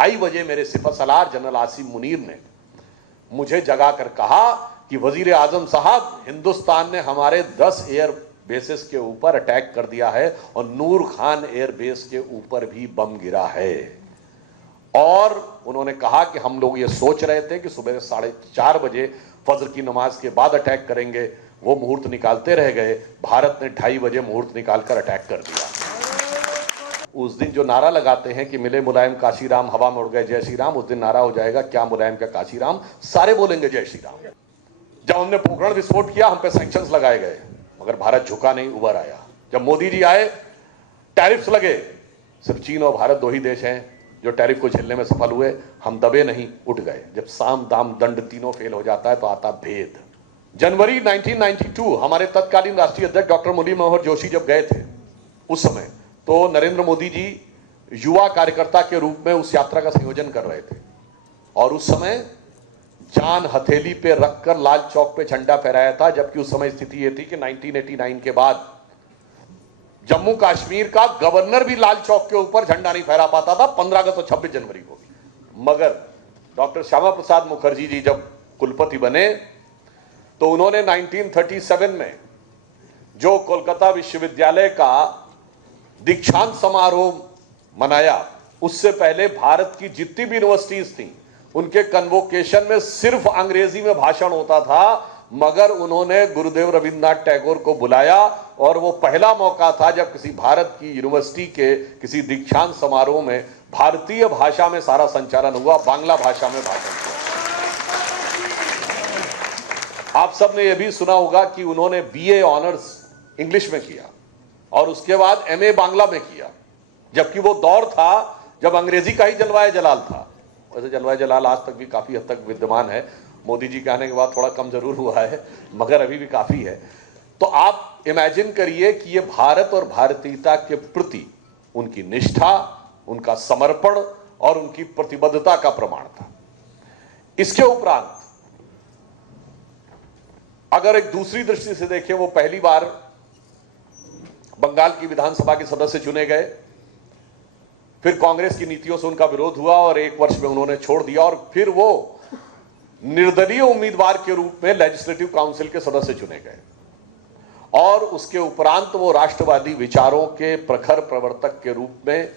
2:30 मेरे सिपहसालार जनरल आसिम मुनीर ने मुझे जगा कर कहा कि वजीर आजम साहब, हिंदुस्तान ने हमारे 10 एयर बेसिस के ऊपर अटैक कर दिया है और नूर खान एयर बेस के ऊपर भी बम गिरा है। और उन्होंने कहा कि हम लोग ये सोच रहे थे कि सुबह 4:30 बजे फजर की नमाज के बाद अटैक करेंगे, वो मुहूर्त निकालते रह गए, भारत ने 2:30 बजे मुहूर्त निकालकर अटैक कर दिया। उस दिन जो नारा लगाते हैं कि मिले मुलायम काशीराम, हवा में उड़ गए जय श्री राम, उस दिन नारा हो जाएगा क्या मुलायम क्या काशीराम, सारे बोलेंगे जय श्री राम। जब हमने पोखरण विस्फोट किया, हम पे सैंक्शंस लगाए गए, मगर भारत झुका नहीं, उबर आया। जब मोदी जी आए, टैरिफ्स लगे, सिर्फ चीन और भारत 2 ही देश हैं जो टैरिफ को झेलने में सफल हुए, हम दबे नहीं, उठ गए। जब साम दाम दंड तीनों फेल हो जाता है तो आता भेद। जनवरी 1992 हमारे तत्कालीन राष्ट्रीय अध्यक्ष डॉक्टर मुरली मनोहर जोशी जब गए थे, उस समय तो नरेंद्र मोदी जी युवा कार्यकर्ता के रूप में उस यात्रा का संयोजन कर रहे थे, और उस समय जान हथेली पे रखकर लाल चौक पे झंडा फहराया था। जबकि उस समय स्थिति यह थी कि 1989 के बाद जम्मू कश्मीर का गवर्नर भी लाल चौक के ऊपर झंडा नहीं फहरा पाता था, 15 अगस्त और 26 जनवरी को भी। मगर डॉक्टर श्यामा प्रसाद मुखर्जी जी जब कुलपति बने तो उन्होंने 1937 में जो कोलकाता विश्वविद्यालय का दीक्षांत समारोह मनाया, उससे पहले भारत की जितनी भी यूनिवर्सिटीज थी उनके कन्वोकेशन में सिर्फ अंग्रेजी में भाषण होता था। मगर उन्होंने गुरुदेव रविंद्रनाथ टैगोर को बुलाया, और वो पहला मौका था जब किसी भारत की यूनिवर्सिटी के किसी दीक्षांत समारोह में भारतीय भाषा में सारा संचालन हुआ, बांग्ला भाषा में भाषण हुआ। आप सबने ये भी सुना होगा कि उन्होंने बीए ऑनर्स इंग्लिश में किया और उसके बाद एमए बांग्ला में किया, जबकि वो दौर था जब अंग्रेजी का ही जलवाए जलाल था। वैसे जलवाए जलाल आज तक भी काफी हद तक विद्यमान है, मोदी जी के आने के बाद थोड़ा कम जरूर हुआ है, मगर अभी भी काफी है। तो आप इमेजिन करिए कि ये भारत और भारतीयता के प्रति उनकी निष्ठा, उनका समर्पण और उनकी प्रतिबद्धता का प्रमाण था। इसके उपरांत अगर एक दूसरी दृष्टि से देखें, वो पहली बार बंगाल की विधानसभा के सदस्य चुने गए, फिर कांग्रेस की नीतियों से उनका विरोध हुआ और 1 वर्ष में उन्होंने छोड़ दिया, और फिर वो निर्दलीय उम्मीदवार के रूप में लेजिस्लेटिव काउंसिल के सदस्य चुने गए, और उसके उपरांत वो राष्ट्रवादी विचारों के प्रखर प्रवर्तक के रूप में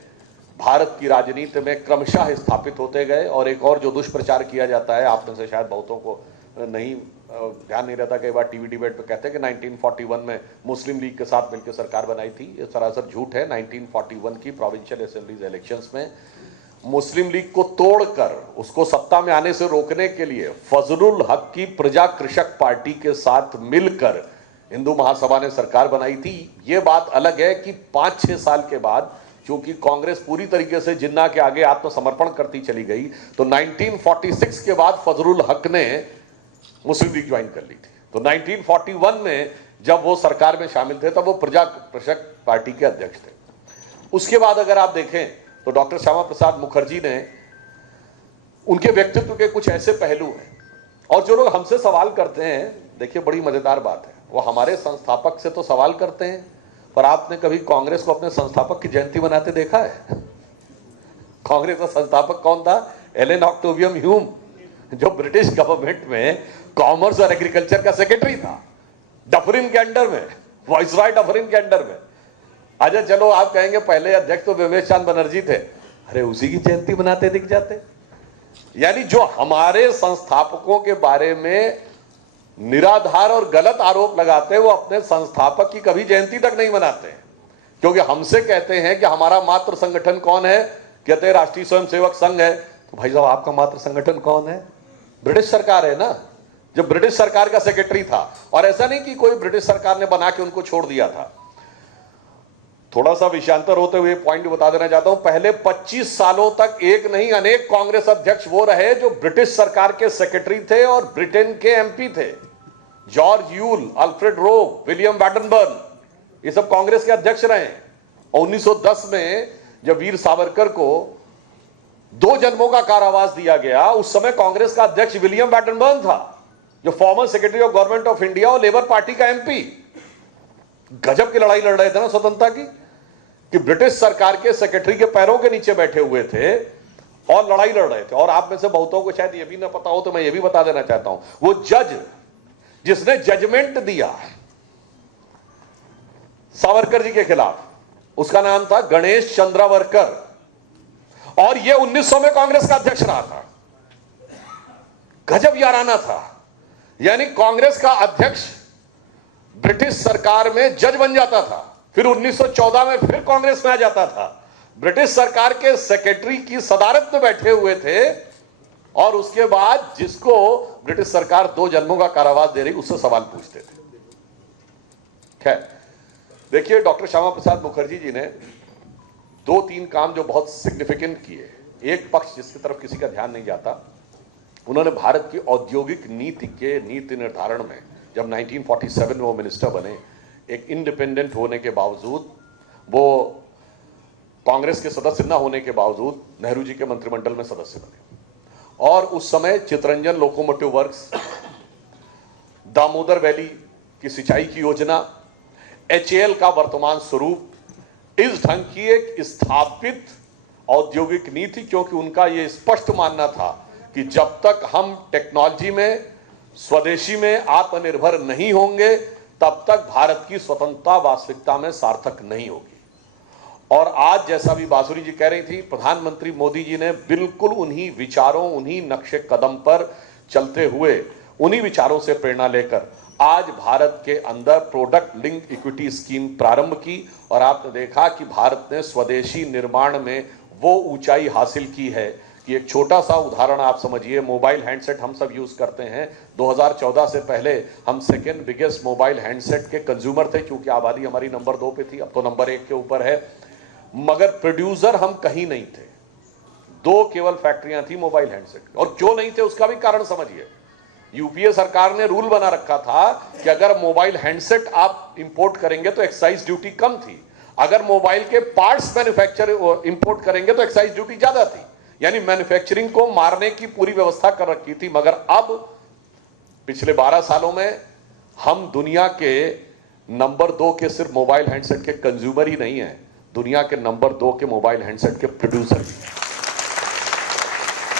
भारत की राजनीति में क्रमशः स्थापित होते गए। और एक और जो दुष्प्रचार किया जाता है, आप में से शायद बहुतों को नहीं ध्यान नहीं रहता, कई बार टीवी डिबेट पे कहते हैं कि 1941 में मुस्लिम लीग के साथ मिलकर सरकार बनाई थी। ये सरासर झूठ है। 1941 की प्रोविंशियल असेंबलीज इलेक्शंस में मुस्लिम लीग को तोड़कर उसको सत्ता में आने से रोकने के लिए फजलुल हक की प्रजा कृषक पार्टी के साथ मिलकर हिंदू महासभा ने सरकार बनाई थी। ये बात अलग है कि 5-6 साल के बाद चूंकि कांग्रेस पूरी तरीके से जिन्ना के आगे आत्मसमर्पण करती चली गई, तो 1946 के बाद फजलुल हक ने मुस्लिम लीग ज्वाइन कर ली थी। तो 1941 में जब वो सरकार में शामिल थे तब वो प्रजा कृषक पार्टी के अध्यक्ष थे। उसके बाद अगर आप देखें तो डॉक्टर श्यामा प्रसाद मुखर्जी ने, उनके व्यक्तित्व के कुछ ऐसे पहलू हैं, और जो लोग हमसे सवाल करते हैं, देखिए बड़ी मजेदार बात है, वो हमारे संस्थापक से तो सवाल करते हैं, पर आपने कभी कांग्रेस को अपने संस्थापक की जयंती मनाते देखा है? कांग्रेस का संस्थापक कौन था? एलन ऑक्टेवियम ह्यूम, जो ब्रिटिश गवर्नमेंट में कॉमर्स और एग्रीकल्चर का सेक्रेटरी था, डफरिन के अंडर में, वाइसरॉय डफरिन के अंडर में। अच्छा चलो आप कहेंगे पहले अध्यक्ष तो विवेक चांद बनर्जी थे, अरे उसी की जयंती मनाते दिख जाते। यानी जो हमारे संस्थापकों के बारे में निराधार और गलत आरोप लगाते हैं, वो अपने संस्थापक की कभी जयंती तक नहीं मनाते, क्योंकि हमसे कहते हैं कि हमारा मात्र संगठन कौन है, कहते हैं राष्ट्रीय स्वयंसेवक संघ है। तो भाई साहब आपका मात्र संगठन कौन है? ब्रिटिश सरकार है ना, जो ब्रिटिश सरकार का सेक्रेटरी था। और ऐसा नहीं कि कोई ब्रिटिश सरकार ने बना के उनको छोड़ दिया था। थोड़ा सा विषयांतर होते हुए पॉइंट बता देना चाहता हूं, पहले 25 सालों तक एक नहीं अनेक कांग्रेस अध्यक्ष वो रहे जो ब्रिटिश सरकार के सेक्रेटरी थे और ब्रिटेन के एमपी थे। George Yule, Alfred Rowe, William Wedderburn, ये सब कांग्रेस के अध्यक्ष रहे। और 1910 में जब वीर सावरकर को 2 जन्मों का कारावास दिया गया, उस समय कांग्रेस का अध्यक्ष विलियम वैडनबर्न था, जो former secretary of government of India और लेबर पार्टी का एमपी। गजब की लड़ाई लड़ रहे थे ना स्वतंत्रता की, कि ब्रिटिश सरकार के सेक्रेटरी के पैरों के नीचे बैठे हुए थे और लड़ाई लड़ रहे थे। और आप में से बहुतों को शायद ये भी ना पता हो, तो मैं ये भी बता देना चाहता हूं, वो जज जिसने जजमेंट दिया सावरकर जी के खिलाफ, उसका नाम था गणेश चंद्रावरकर, और ये 1900 में कांग्रेस का अध्यक्ष रहा था। गजब याराना था। यानी कांग्रेस का अध्यक्ष ब्रिटिश सरकार में जज बन जाता था, फिर 1914 में फिर कांग्रेस में आ जाता था, ब्रिटिश सरकार के सेक्रेटरी की सदारत में बैठे हुए थे, और उसके बाद जिसको ब्रिटिश सरकार 2 जन्मों का कारावास दे रही उससे सवाल पूछते थे। खैर, देखिए डॉक्टर श्यामा प्रसाद मुखर्जी जी ने 2-3 काम जो बहुत सिग्निफिकेंट किए। एक पक्ष जिसकी तरफ किसी का ध्यान नहीं जाता, उन्होंने भारत की औद्योगिक नीति के नीति निर्धारण में, जब 1947 में वो मिनिस्टर बने, एक इंडिपेंडेंट होने के बावजूद, वो कांग्रेस के सदस्य न होने के बावजूद नेहरू जी के मंत्रिमंडल में सदस्य बने, और उस समय Chittaranjan locomotive works, Damodar valley की सिंचाई की योजना, HAL का वर्तमान स्वरूप, इस ढंग की एक स्थापित औद्योगिक नीति, क्योंकि उनका यह स्पष्ट मानना था कि जब तक हम टेक्नोलॉजी में, स्वदेशी में आत्मनिर्भर नहीं होंगे, तब तक भारत की स्वतंत्रता वास्तविकता में सार्थक नहीं होगी। और आज जैसा भी बांसुरी जी कह रही थी, प्रधानमंत्री मोदी जी ने बिल्कुल उन्हीं विचारों, उन्हीं नक्शे कदम पर चलते हुए, उन्हीं विचारों से प्रेरणा लेकर आज भारत के अंदर प्रोडक्ट लिंक इक्विटी स्कीम प्रारंभ की, और आपने देखा कि भारत ने स्वदेशी निर्माण में वो ऊंचाई हासिल की है कि एक छोटा सा उदाहरण आप समझिए, मोबाइल हैंडसेट हम सब यूज करते हैं। 2014 से पहले हम सेकेंड बिगेस्ट मोबाइल हैंडसेट के कंज्यूमर थे, क्योंकि आबादी हमारी नंबर 2 पे थी, अब तो नंबर 1 के ऊपर है, मगर प्रोड्यूसर हम कहीं नहीं थे। 2 केवल फैक्ट्रियां थी मोबाइल हैंडसेट, और क्यों नहीं थे उसका भी कारण समझिए। यूपीए सरकार ने रूल बना रखा था कि अगर मोबाइल हैंडसेट आप इंपोर्ट करेंगे तो एक्साइज ड्यूटी कम थी, अगर मोबाइल के पार्ट्स मैन्युफैक्चर इंपोर्ट करेंगे तो एक्साइज ड्यूटी ज्यादा थी। यानी मैन्युफैक्चरिंग को मारने की पूरी व्यवस्था कर रखी थी। मगर अब पिछले 12 सालों में हम दुनिया के नंबर 2 के सिर्फ मोबाइल हैंडसेट के कंज्यूमर ही नहीं है, दुनिया के नंबर 2 के मोबाइल हैंडसेट के प्रोड्यूसर भी हैं।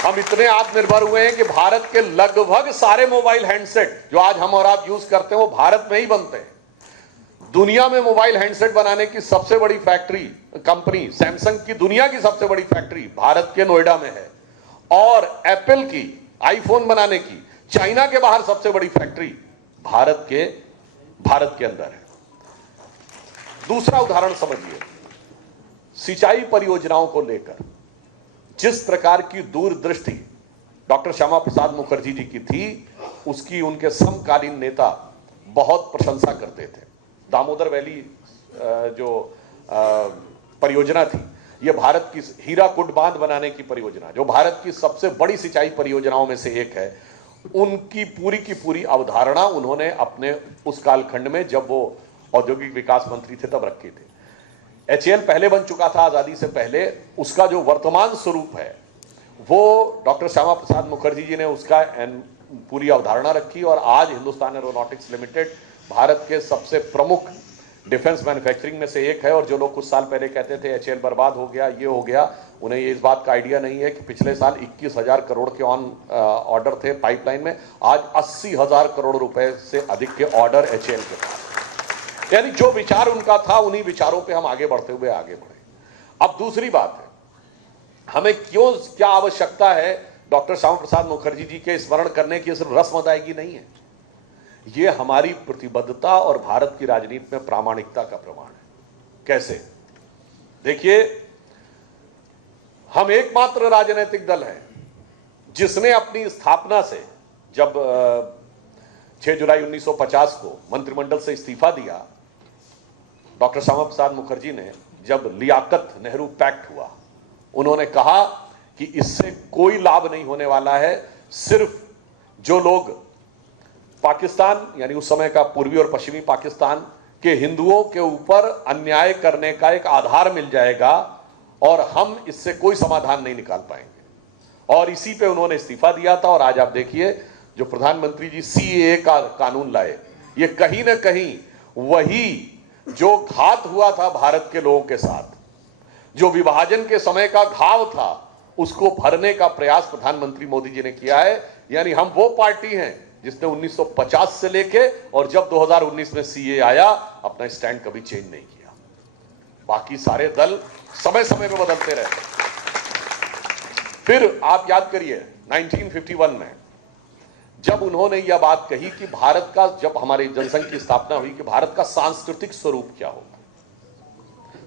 हम इतने आत्मनिर्भर हुए हैं कि भारत के लगभग सारे मोबाइल हैंडसेट जो आज हम और आप यूज करते हैं वो भारत में ही बनते हैं। दुनिया में मोबाइल हैंडसेट बनाने की सबसे बड़ी फैक्ट्री कंपनी सैमसंग की, दुनिया की सबसे बड़ी फैक्ट्री भारत के नोएडा में है, और एप्पल की आईफोन बनाने की चाइना के बाहर सबसे बड़ी फैक्ट्री भारत के अंदर है। दूसरा उदाहरण समझिए, सिंचाई परियोजनाओं को लेकर जिस प्रकार की दूरदृष्टि डॉक्टर श्यामा प्रसाद मुखर्जी जी की थी, उसकी उनके समकालीन नेता बहुत प्रशंसा करते थे। दामोदर वैली जो परियोजना थी, यह भारत की हीराकुड बांध बनाने की परियोजना, जो भारत की सबसे बड़ी सिंचाई परियोजनाओं में से एक है, उनकी पूरी की पूरी अवधारणा उन्होंने अपने उस कालखंड में, जब वो औद्योगिक विकास मंत्री थे, तब रखी थी। HAL पहले बन चुका था आजादी से पहले, उसका जो वर्तमान स्वरूप है वो डॉक्टर श्यामा प्रसाद मुखर्जी जी ने उसका पूरी अवधारणा रखी, और आज हिंदुस्तान एरोनॉटिक्स लिमिटेड भारत के सबसे प्रमुख डिफेंस मैन्युफैक्चरिंग में से एक है। और जो लोग कुछ साल पहले कहते थे HAL बर्बाद हो गया, ये हो गया, उन्हें ये इस बात का आइडिया नहीं है कि पिछले साल 21,000 करोड़ के ऑर्डर थे पाइपलाइन में, आज 80,000 करोड़ रुपए से अधिक के ऑर्डर HAL के पास। यानी जो विचार उनका था, उन्हीं विचारों पे हम आगे बढ़ते हुए आगे बढ़े। अब दूसरी बात है, हमें क्या आवश्यकता है डॉक्टर श्यामा प्रसाद मुखर्जी जी के स्मरण करने की? सिर्फ रस्म अदायगी नहीं है, ये हमारी प्रतिबद्धता और भारत की राजनीति में प्रामाणिकता का प्रमाण है। कैसे? देखिए, हम एकमात्र राजनीतिक दल है जिसने अपनी स्थापना से, जब 6 जुलाई 1950 को मंत्रिमंडल से इस्तीफा दिया, डॉक्टर श्यामा प्रसाद मुखर्जी ने, जब लियाकत नेहरू पैक्ट हुआ, उन्होंने कहा कि इससे कोई लाभ नहीं होने वाला है, सिर्फ जो लोग पाकिस्तान, यानी उस समय का पूर्वी और पश्चिमी पाकिस्तान के हिंदुओं के ऊपर अन्याय करने का एक आधार मिल जाएगा, और हम इससे कोई समाधान नहीं निकाल पाएंगे। और इसी पे उन्होंने इस्तीफा दिया था। और आज आप देखिए, जो प्रधानमंत्री जी CAA का कानून लाए, ये कहीं ना कहीं वही जो घात हुआ था भारत के लोगों के साथ, जो विभाजन के समय का घाव था, उसको भरने का प्रयास प्रधानमंत्री मोदी जी ने किया है। यानी हम वो पार्टी हैं जिसने 1950 से लेके और जब 2019 में सीए आया अपना स्टैंड कभी चेंज नहीं किया। बाकी सारे दल समय समय में बदलते रहे। फिर आप याद करिए 1951 में जब उन्होंने यह बात कही कि भारत का, जब हमारी जनसंघ की स्थापना हुई, कि भारत का सांस्कृतिक स्वरूप क्या होगा,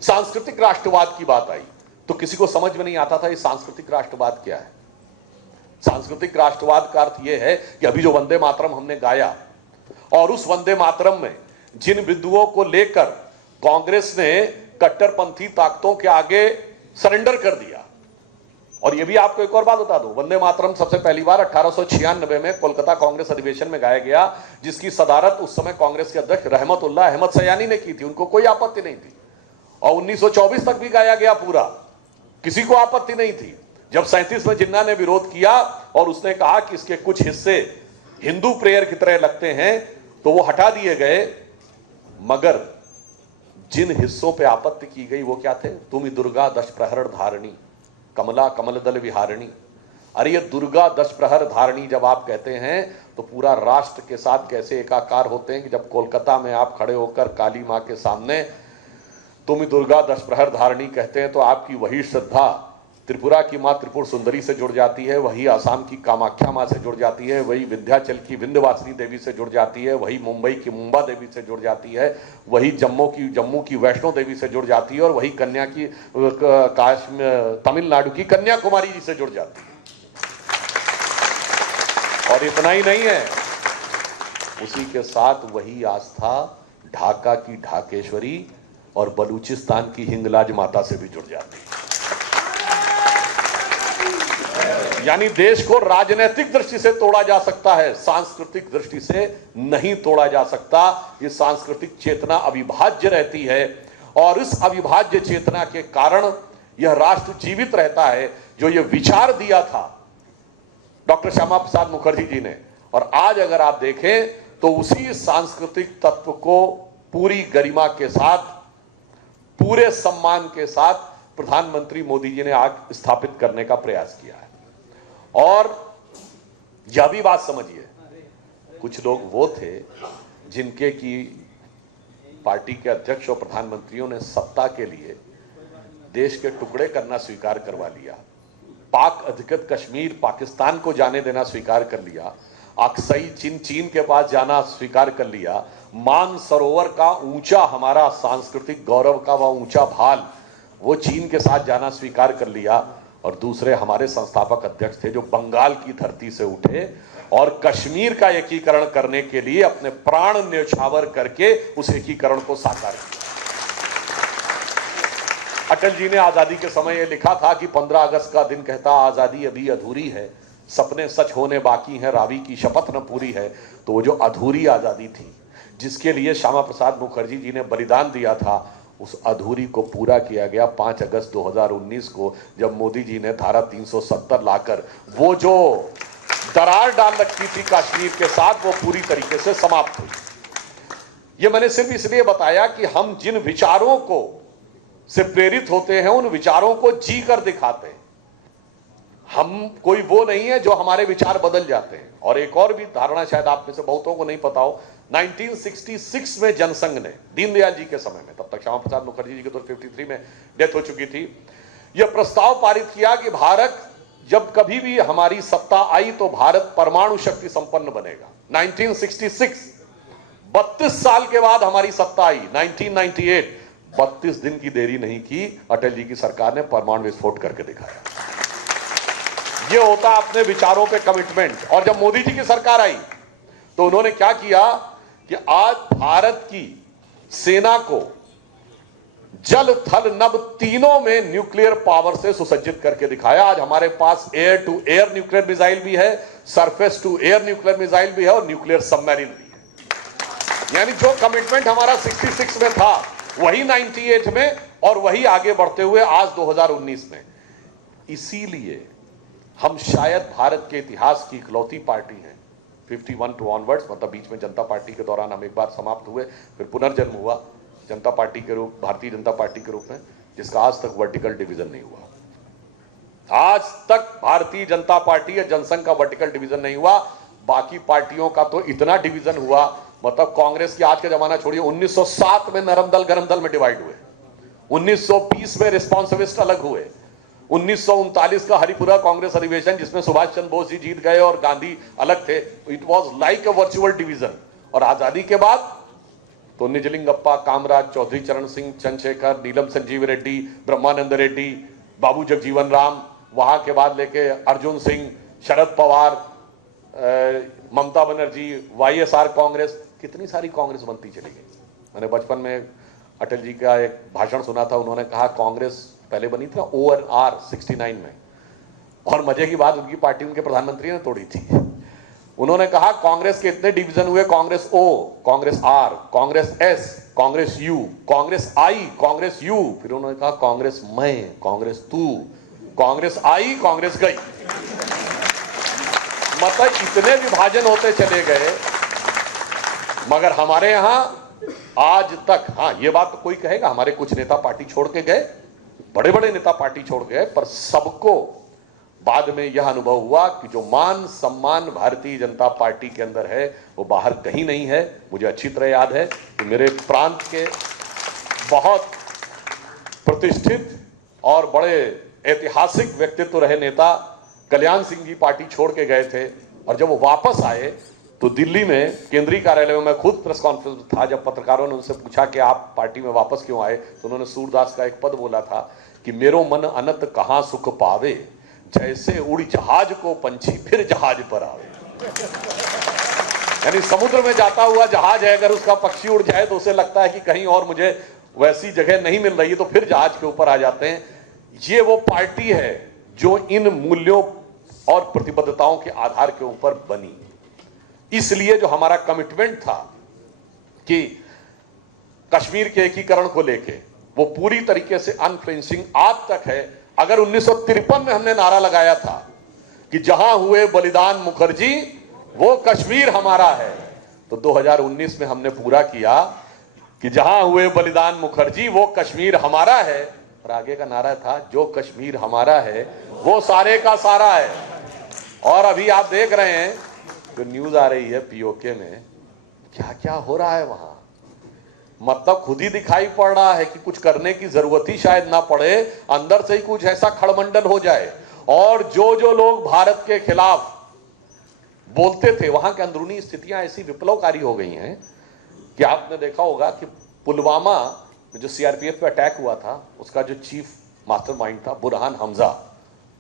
सांस्कृतिक राष्ट्रवाद की बात आई, तो किसी को समझ में नहीं आता था ये सांस्कृतिक राष्ट्रवाद क्या है। सांस्कृतिक राष्ट्रवाद का अर्थ यह है कि अभी जो वंदे मातरम हमने गाया और उस वंदे मातरम में जिन बिंदुओं को लेकर कांग्रेस ने कट्टरपंथी ताकतों के आगे सरेंडर कर दिया। और यह भी आपको एक और बात बता दूं, वंदे मातरम सबसे पहली बार 1896 में कोलकाता कांग्रेस अधिवेशन में गाया गया, जिसकी सदारत उस समय कांग्रेस के अध्यक्ष रहमतुल्लाह अहमद सयानी ने की थी। उनको कोई आपत्ति नहीं थी। और 1924 तक भी गाया गया पूरा, किसी को आपत्ति नहीं थी। जब 37 में जिन्ना ने विरोध किया और उसने कहा कि इसके कुछ हिस्से हिंदू प्रेयर की तरह लगते हैं, तो वो हटा दिए गए। मगर जिन हिस्सों पे आपत्ति की गई वो क्या थे? तुम दुर्गा दश प्रहर धारणी, कमला कमल दल विहारिणी। अरे ये दुर्गा दश प्रहर धारणी जब आप कहते हैं तो पूरा राष्ट्र के साथ कैसे एकाकार होते हैं कि जब कोलकाता में आप खड़े होकर काली मां के सामने तुम दुर्गा दश प्रहर धारणी कहते हैं, तो आपकी वही श्रद्धा त्रिपुरा की मां त्रिपुर सुंदरी से जुड़ जाती है, वही आसाम की कामाख्या मां से जुड़ जाती है, वही विंध्याचल की विंध्यवासिनी देवी से जुड़ जाती है, वही मुंबई की मुंबा देवी से जुड़ जाती है, वही जम्मू की वैष्णो देवी से जुड़ जाती है, और वही कन्या की तमिलनाडु की कन्याकुमारी जी से जुड़ जाती है। और इतना ही नहीं है, उसी के साथ वही आस्था ढाका की ढाकेश्वरी और बलूचिस्तान की हिंगलाज माता से भी जुड़ जाती है। यानी देश को राजनीतिक दृष्टि से तोड़ा जा सकता है, सांस्कृतिक दृष्टि से नहीं तोड़ा जा सकता। ये सांस्कृतिक चेतना अविभाज्य रहती है और इस अविभाज्य चेतना के कारण यह राष्ट्र जीवित रहता है। जो ये विचार दिया था डॉक्टर श्यामा प्रसाद मुखर्जी जी ने, और आज अगर आप देखें तो उसी सांस्कृतिक तत्व को पूरी गरिमा के साथ, पूरे सम्मान के साथ प्रधानमंत्री मोदी जी ने आज स्थापित करने का प्रयास किया है। और यह भी बात समझिए, कुछ लोग वो थे जिनके की पार्टी के अध्यक्ष और प्रधानमंत्रियों ने सत्ता के लिए देश के टुकड़े करना स्वीकार करवा लिया, पाक अधिकृत कश्मीर पाकिस्तान को जाने देना स्वीकार कर लिया, अक्सई चीन के पास जाना स्वीकार कर लिया, मान सरोवर का ऊंचा हमारा सांस्कृतिक गौरव का वह ऊंचा भाल वो चीन के साथ जाना स्वीकार कर लिया। और दूसरे हमारे संस्थापक अध्यक्ष थे जो बंगाल की धरती से उठे और कश्मीर का एकीकरण करने के लिए अपने प्राण न्यौछावर करके उस एकीकरण को साकार किया। अटल जी ने आजादी के समय यह लिखा था कि 15 अगस्त का दिन कहता आजादी अभी अधूरी है, सपने सच होने बाकी हैं, रावी की शपथ न पूरी है। तो वो जो अधूरी आजादी थी जिसके लिए श्यामा प्रसाद मुखर्जी जी ने बलिदान दिया था, उस अधूरी को पूरा किया गया 5 अगस्त 2019 को, जब मोदी जी ने धारा 370 लाकर वो जो दरार डाल रखी थी कश्मीर के साथ, वो पूरी तरीके से समाप्त हुई। ये मैंने सिर्फ इसलिए बताया कि हम जिन विचारों को से प्रेरित होते हैं उन विचारों को जी कर दिखाते हैं। हम कोई वो नहीं है जो हमारे विचार बदल जाते हैं। और एक और भी धारणा शायद आप में से बहुतों को नहीं पता हो, 1966 में जनसंघ ने दीनदयाल जी के समय में, तब तक श्यामा प्रसाद मुखर्जी जी की तो 53 में डेथ हो चुकी थी, यह प्रस्ताव पारित किया कि भारत जब कभी भी हमारी सत्ता आई तो भारत परमाणु शक्ति संपन्न बनेगा। 1966, 32 साल के बाद हमारी सत्ता आई 1998, 32 दिन की देरी नहीं की, अटल जी की सरकार ने परमाणु विस्फोट करके दिखाया। यह होता अपने विचारों पे कमिटमेंट। और जब मोदी जी की सरकार आई तो उन्होंने क्या किया कि आज भारत की सेना को जल थल नभ तीनों में न्यूक्लियर पावर से सुसज्जित करके दिखाया। आज हमारे पास air to air nuclear missile भी है, surface to air nuclear missile भी है और न्यूक्लियर सबमरीन भी है। यानी जो कमिटमेंट हमारा 66 में था वही 98 में और वही आगे बढ़ते हुए आज 2019 में। इसीलिए हम शायद भारत के इतिहास की इकलौती पार्टी हैं 51 टू ऑनवर्ड्स, मतलब बीच में जनता पार्टी के दौरान हम एक बार समाप्त हुए, फिर पुनर्जन्म हुआ जनता पार्टी के रूप, भारतीय जनता पार्टी के रूप में, जिसका आज तक वर्टिकल डिवीजन नहीं हुआ। आज तक भारतीय जनता पार्टी या जनसंघ का वर्टिकल डिवीजन नहीं हुआ। बाकी पार्टियों का तो इतना डिवीजन हुआ, मतलब कांग्रेस की आज का जमाना छोड़िए, 1907 में नरम दल गरम दल में डिवाइड हुए, 1920 में रिस्पॉन्सिविस्ट अलग हुए, 1939 का हरिपुरा कांग्रेस अधिवेशन जिसमें सुभाष चंद्र बोस जी जीत गए और गांधी अलग थे, it was like a virtual division. और आजादी के बाद तो निजलिंगप्पा, कामराज, चौधरी चरण सिंह, चंद्रशेखर, नीलम संजीव रेड्डी, ब्रह्मानंद रेड्डी, बाबू जगजीवन राम, वहां के बाद लेके अर्जुन सिंह, शरद पवार, ममता बनर्जी, वाईएसआर कांग्रेस, कितनी सारी कांग्रेस बनती चली गई। मैंने बचपन में अटल जी का एक भाषण सुना था, उन्होंने कहा कांग्रेस पहले बनी थी ONR 69 में, और मजे की बात उनकी पार्टी उनके प्रधानमंत्री ने तोड़ी थी। उन्होंने कहा कांग्रेस के इतने डिवीजन हुए, Congress O, Congress R, Congress S, Congress U, Congress I, Congress U, फिर उन्होंने कहा कांग्रेस मैं, कांग्रेस तू, कांग्रेस आई, कांग्रेस गई। मतलब इतने विभाजन होते चले गए, मगर हमारे यहां आज तक, हाँ ये बात तो कोई कहेगा हमारे कुछ नेता पार्टी छोड़ के गए, बड़े बड़े नेता पार्टी छोड़ गए, पर सबको बाद में यह अनुभव हुआ कि जो मान सम्मान भारतीय जनता पार्टी के अंदर है वो बाहर कहीं नहीं है। मुझे अच्छी तरह याद है कि मेरे प्रांत के बहुत प्रतिष्ठित और बड़े ऐतिहासिक व्यक्तित्व रहे नेता कल्याण सिंह जी पार्टी छोड़ के गए थे, और जब वो वापस आए तो दिल्ली में केंद्रीय कार्यालय में मैं खुद प्रेस कॉन्फ्रेंस में था, जब पत्रकारों ने उनसे पूछा कि आप पार्टी में वापस क्यों आए, तो उन्होंने सूरदास का एक पद बोला था कि मेरो मन अनत कहां सुख पावे, जैसे उड़ी जहाज को पंछी फिर जहाज पर आवे। यानी समुद्र में जाता हुआ जहाज है, अगर उसका पक्षी उड़ जाए तो उसे लगता है कि कहीं और मुझे वैसी जगह नहीं मिल रही है, तो फिर जहाज के ऊपर आ जाते हैं। ये वो पार्टी है जो इन मूल्यों और प्रतिबद्धताओं के आधार के ऊपर बनी। इसलिए जो हमारा कमिटमेंट था कि कश्मीर के एकीकरण को लेके, वो पूरी तरीके से अनफ्लिंचिंग आज तक है। अगर 1953 में हमने नारा लगाया था कि जहां हुए बलिदान मुखर्जी वो कश्मीर हमारा है, तो 2019 में हमने पूरा किया कि जहां हुए बलिदान मुखर्जी वो कश्मीर हमारा है। और आगे का नारा था जो कश्मीर हमारा है वो सारे का सारा है। और अभी आप देख रहे हैं जो न्यूज आ रही है पीओके में, क्या क्या हो रहा है वहां, मतलब खुद ही दिखाई पड़ रहा है कि कुछ करने की जरूरत ही शायद ना पड़े, अंदर से ही कुछ ऐसा खड़मंडल हो जाए। और जो जो लोग भारत के खिलाफ बोलते थे, वहां की अंदरूनी स्थितियां ऐसी विप्लवकारी हो गई हैं कि आपने देखा होगा कि पुलवामा में जो सीआरपीएफ पे अटैक हुआ था, उसका जो चीफ मास्टरमाइंड था बुरहान हमजा,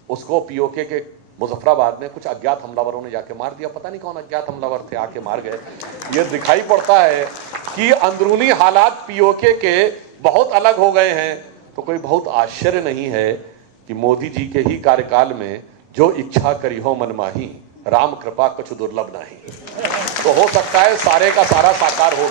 उसको पीओके के मुजफ्फराबाद में कुछ अज्ञात हमलावरों ने जाके मार दिया। पता नहीं कौन अज्ञात हमलावर थे, आके मार गए। ये दिखाई पड़ता है कि अंदरूनी हालात पीओके के बहुत अलग हो गए हैं। तो कोई बहुत आश्चर्य नहीं है कि मोदी जी के ही कार्यकाल में जो इच्छा करी हो मनमाही, राम कृपा कुछ दुर्लभ नहीं। तो हो सकता है सारे का सारा साकार हो,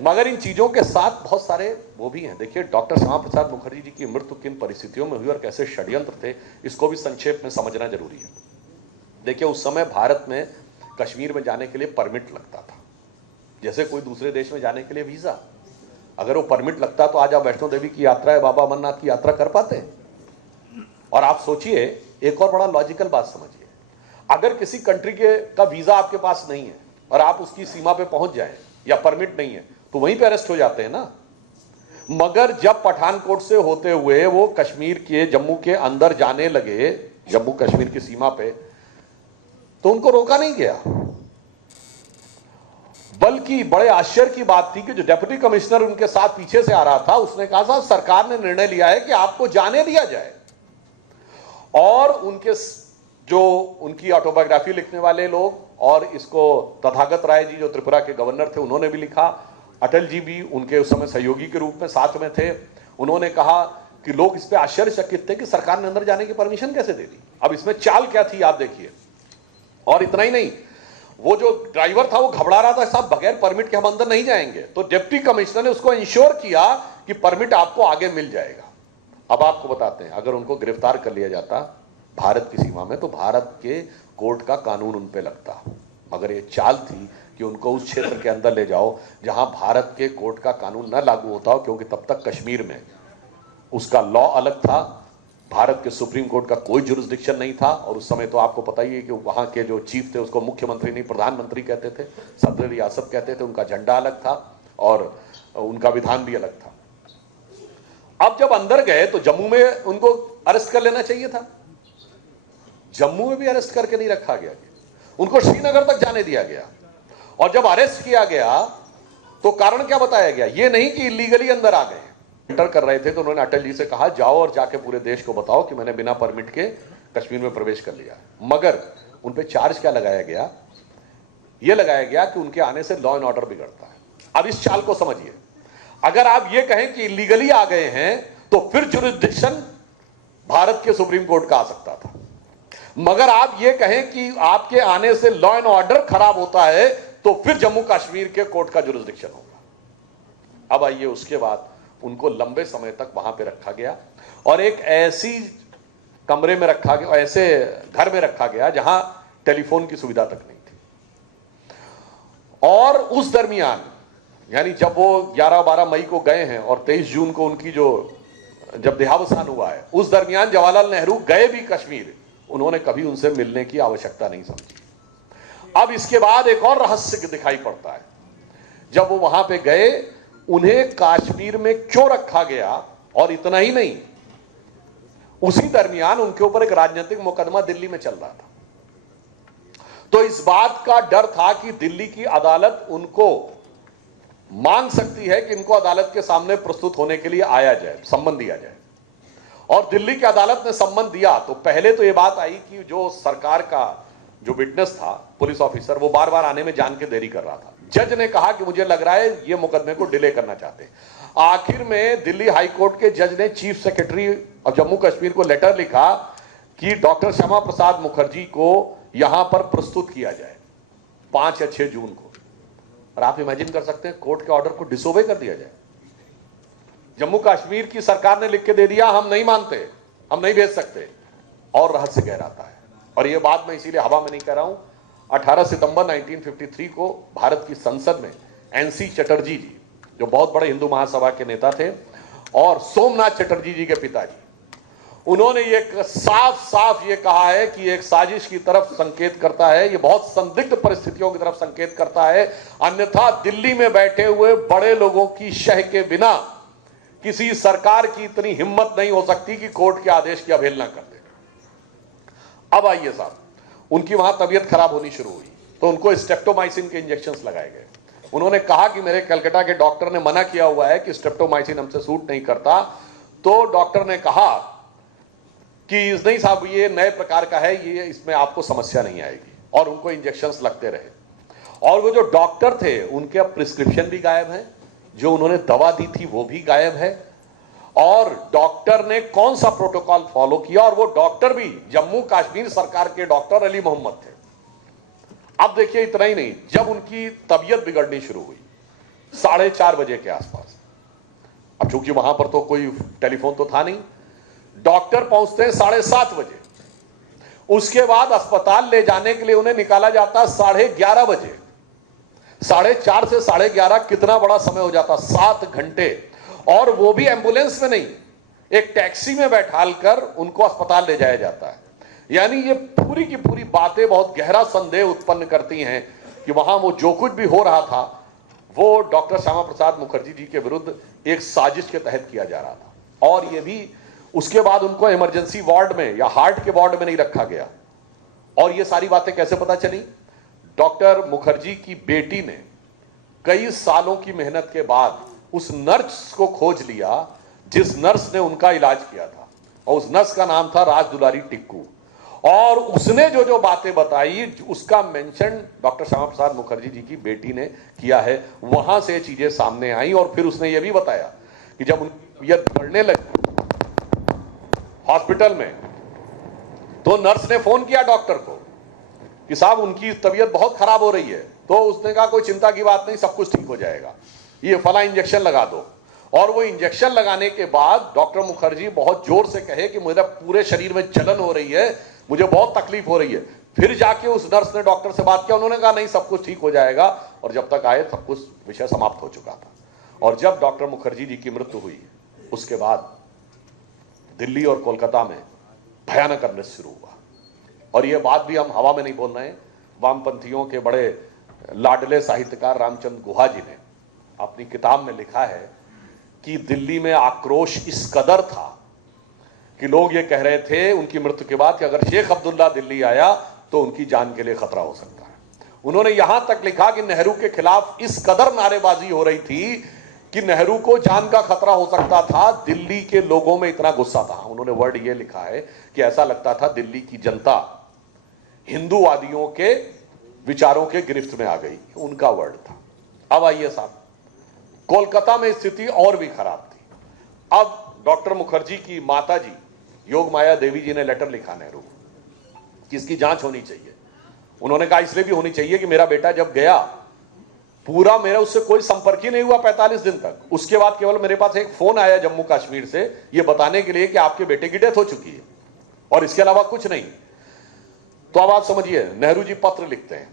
मगर इन चीजों के साथ बहुत सारे वो भी हैं। देखिए डॉक्टर श्यामा प्रसाद मुखर्जी जी की मृत्यु किन परिस्थितियों में हुई और कैसे षड्यंत्र थे, इसको भी संक्षेप में समझना जरूरी है। देखिए उस समय भारत में कश्मीर में जाने के लिए परमिट लगता था, जैसे कोई दूसरे देश में जाने के लिए वीजा। अगर वो परमिट लगता तो आज आप वैष्णो देवी की यात्रा है, बाबा अमरनाथ की यात्रा कर पाते। और आप सोचिए एक और बड़ा लॉजिकल बात समझिए, अगर किसी कंट्री का वीजा आपके पास नहीं है और आप उसकी सीमा पे पहुंच जाए या परमिट नहीं है, तो वहीं पे अरेस्ट हो जाते हैं ना। मगर जब पठानकोट से होते हुए वो कश्मीर के जम्मू के अंदर जाने लगे, जम्मू कश्मीर की सीमा पे, तो उनको रोका नहीं गया। बल्कि बड़े आश्चर्य की बात थी कि जो डेप्यूटी कमिश्नर उनके साथ पीछे से आ रहा था, उसने कहा साहब सरकार ने निर्णय लिया है कि आपको जाने दिया जाए। और उनकी ऑटोबायोग्राफी लिखने वाले लोग, और इसको तथागत राय जी जो त्रिपुरा के गवर्नर थे उन्होंने भी लिखा, अटल जी भी उनके उस समय सहयोगी के रूप में साथ में थे। उन्होंने कहा कि लोग इस पे आश्चर्यचकित थे कि सरकार ने अंदर जाने की परमिशन कैसे दे दी। अब इसमें चाल क्या थी आप देखिए। और इतना ही नहीं, वो जो ड्राइवर था वो घबरा रहा था, साहब बगैर परमिट के हम अंदर नहीं जाएंगे। तो डिप्टी कमिश्नर ने उसको इंश्योर किया कि परमिट आपको आगे मिल जाएगा। अब आपको बताते हैं, अगर उनको गिरफ्तार कर लिया जाता भारत की सीमा में, तो भारत के कोर्ट का कानून उन पे लगता। मगर ये चाल थी कि उनको उस क्षेत्र के अंदर ले जाओ जहां भारत के कोर्ट का कानून न लागू होता हो, क्योंकि तब तक कश्मीर में उसका लॉ अलग था, भारत के सुप्रीम कोर्ट का कोई जुरिस्डिक्शन नहीं था, और उस समय तो आपको पता ही है कि वहां के जो चीफ थे उसको मुख्यमंत्री नहीं प्रधानमंत्री कहते थे, सदर रियासत कहते थे, उनका झंडा अलग था और उनका विधान भी अलग था। अब जब अंदर गए तो जम्मू में उनको अरेस्ट कर लेना चाहिए था, जम्मू में भी अरेस्ट करके नहीं रखा गया, उनको श्रीनगर तक जाने दिया गया। और जब अरेस्ट किया गया तो कारण क्या बताया गया, ये नहीं कि इलीगली अंदर आ गए। एंटर कर रहे थे तो उन्होंने अटल जी से कहा जाओ और जाके पूरे देश को बताओ कि मैंने बिना परमिट के कश्मीर में प्रवेश कर लिया। मगर उन पे चार्ज क्या लगाया गया, यह लगाया गया कि उनके आने से लॉ एंड ऑर्डर बिगड़ता है। अब इस चाल को समझिए, अगर आप ये कहें कि इलीगली आ गए हैं तो फिर जुरिस्डिक्शन भारत के सुप्रीम कोर्ट का आ सकता था, मगर आप ये कहें कि आपके आने से लॉ एंड ऑर्डर खराब होता है तो फिर जम्मू कश्मीर के कोर्ट का जुरिस्डिक्शन होगा। अब आइए, उसके बाद उनको लंबे समय तक वहां पे रखा गया और एक ऐसी कमरे में रखा गया, ऐसे घर में रखा गया जहां टेलीफोन की सुविधा तक नहीं थी। और उस दरमियान, यानी जब वो 11-12 मई को गए हैं और 23 जून को उनकी जब देहावसान हुआ है, उस दरमियान जवाहरलाल नेहरू गए भी कश्मीर, उन्होंने कभी उनसे मिलने की आवश्यकता नहीं समझी। अब इसके बाद एक और रहस्य दिखाई पड़ता है, जब वो वहां पे गए उन्हें कश्मीर में क्यों रखा गया, और इतना ही नहीं, उसी दरमियान उनके ऊपर एक राजनीतिक मुकदमा दिल्ली में चल रहा था। तो इस बात का डर था कि दिल्ली की अदालत उनको मांग सकती है कि इनको अदालत के सामने प्रस्तुत होने के लिए आया जाए, सम्मन दिया जाए। और दिल्ली की अदालत ने सम्मन दिया तो पहले तो यह बात आई कि जो सरकार का जो विटनेस था, पुलिस ऑफिसर, वो बार बार आने में जान के देरी कर रहा था। जज ने कहा कि मुझे लग रहा है ये मुकदमे को डिले करना चाहते हैं। आखिर में दिल्ली हाई कोर्ट के जज ने chief secretary of Jammu Kashmir को लेटर लिखा कि डॉक्टर श्यामा प्रसाद मुखर्जी को यहां पर प्रस्तुत किया जाए 5 या 6 जून को। और आप इमेजिन कर सकते हैं, कोर्ट के ऑर्डर को डिसोबे कर दिया जाए। जम्मू कश्मीर की सरकार ने लिख के दे दिया, हम नहीं मानते, हम नहीं भेज सकते। और रहस्य गहराता है, और यह बात मैं इसीलिए हवा में नहीं कह रहा हूं। 18 सितंबर 1953 को भारत की संसद में एनसी चटर्जी जी, जो बहुत बड़े हिंदू महासभा के नेता थे, और सोमनाथ चटर्जी जी के पिताजी, उन्होंने ये साफ साफ ये कहा है कि एक साजिश की तरफ संकेत करता है, ये बहुत संदिग्ध परिस्थितियों की तरफ संकेत करता है, अन्यथा दिल्ली में बैठे हुए बड़े लोगों की शह के बिना किसी सरकार की इतनी हिम्मत नहीं हो सकती कि कोर्ट के आदेश की अवहेलना कर दे। अब आइए साहब, उनकी वहां तबीयत खराब होनी शुरू हुई तो उनको स्ट्रेप्टोमाइसिन के इंजेक्शंस लगाए गए। उन्होंने कहा कि मेरे कलकत्ता के डॉक्टर ने मना किया हुआ है कि स्ट्रेप्टोमाइसिन हमसे सूट नहीं करता। तो डॉक्टर ने कहा कि नहीं साहब, ये नए प्रकार का है, ये इसमें आपको समस्या नहीं आएगी, और उनको इंजेक्शंस लगते रहे। और वो जो डॉक्टर थे उनके प्रिस्क्रिप्शन भी गायब है, जो उन्होंने दवा दी थी वो भी गायब है, और डॉक्टर ने कौन सा प्रोटोकॉल फॉलो किया, और वो डॉक्टर भी जम्मू कश्मीर सरकार के डॉक्टर अली मोहम्मद थे। अब देखिए, इतना ही नहीं, जब उनकी तबीयत बिगड़नी शुरू हुई 4:30 बजे के आसपास, अब चूंकि वहां पर तो कोई टेलीफोन तो था नहीं, डॉक्टर पहुंचते हैं 7:30 बजे। उसके बाद अस्पताल ले जाने के लिए उन्हें निकाला जाता 11:30 बजे। 4:30 से 11:30 कितना बड़ा समय हो जाता, 7 घंटे, और वो भी एम्बुलेंस में नहीं, एक टैक्सी में बैठाल कर उनको अस्पताल ले जाया जाता है। यानी ये पूरी की पूरी बातें बहुत गहरा संदेह उत्पन्न करती हैं कि वहां वो जो कुछ भी हो रहा था वो डॉक्टर श्यामा प्रसाद मुखर्जी जी के विरुद्ध एक साजिश के तहत किया जा रहा था। और ये भी उसके बाद उनको इमरजेंसी वार्ड में या हार्ट के वार्ड में नहीं रखा गया। और ये सारी बातें कैसे पता चली? डॉक्टर मुखर्जी की बेटी ने कई सालों की मेहनत के बाद उस नर्स को खोज लिया जिस नर्स ने उनका इलाज किया था, और उस नर्स का नाम था राज दुलारी टिक्कू। और उसने जो जो बातें बताई उसका मेंशन डॉक्टर श्यामा प्रसाद मुखर्जी जी की बेटी ने किया है। वहां से चीजें सामने आई, और फिर उसने यह भी बताया कि जब उनकी तबीयत बढ़ने लगी हॉस्पिटल में, तो नर्स ने फोन किया डॉक्टर को कि साहब उनकी तबीयत बहुत खराब हो रही है। तो उसने कहा कोई चिंता की बात नहीं, सब कुछ ठीक हो जाएगा, ये फला इंजेक्शन लगा दो। और वो इंजेक्शन लगाने के बाद डॉक्टर मुखर्जी बहुत जोर से कहे कि मेरा पूरे शरीर में जलन हो रही है, मुझे बहुत तकलीफ हो रही है। फिर जाके उस नर्स ने डॉक्टर से बात किया, उन्होंने कहा नहीं सब कुछ ठीक हो जाएगा, और जब तक आए सब कुछ विषय समाप्त हो चुका था। और जब डॉक्टर मुखर्जी जी की मृत्यु हुई उसके बाद दिल्ली और कोलकाता में भयानक अनरेस्ट शुरू हुआ। और यह बात भी हम हवा में नहीं बोल रहे हैं। वामपंथियों के बड़े लाडले साहित्यकार रामचंद्र गुहा जी ने अपनी किताब में लिखा है कि दिल्ली में आक्रोश इस कदर था कि लोग ये कह रहे थे उनकी मृत्यु के बाद कि अगर शेख अब्दुल्ला दिल्ली आया तो उनकी जान के लिए खतरा हो सकता है। उन्होंने यहां तक लिखा कि नेहरू के खिलाफ इस कदर नारेबाजी हो रही थी कि नेहरू को जान का खतरा हो सकता था। दिल्ली के लोगों में इतना गुस्सा था। उन्होंने वर्ड ये लिखा है कि ऐसा लगता था दिल्ली की जनता हिंदूवादियों के विचारों के गिरफ्त में आ गई। उनका वर्ड था। अब आइए साहब, कोलकाता में स्थिति और भी खराब थी। अब डॉक्टर मुखर्जी की माताजी योगमाया देवी जी ने लेटर लिखा नेहरू कि इसकी जांच होनी चाहिए। उन्होंने कहा इसलिए भी होनी चाहिए कि मेरा बेटा जब गया पूरा मेरा उससे कोई संपर्क ही नहीं हुआ 45 दिन तक। उसके बाद केवल मेरे पास एक फोन आया जम्मू कश्मीर से यह बताने के लिए कि आपके बेटे की डेथ हो चुकी है और इसके अलावा कुछ नहीं। तो अब आप समझिए, नेहरू जी पत्र लिखते हैं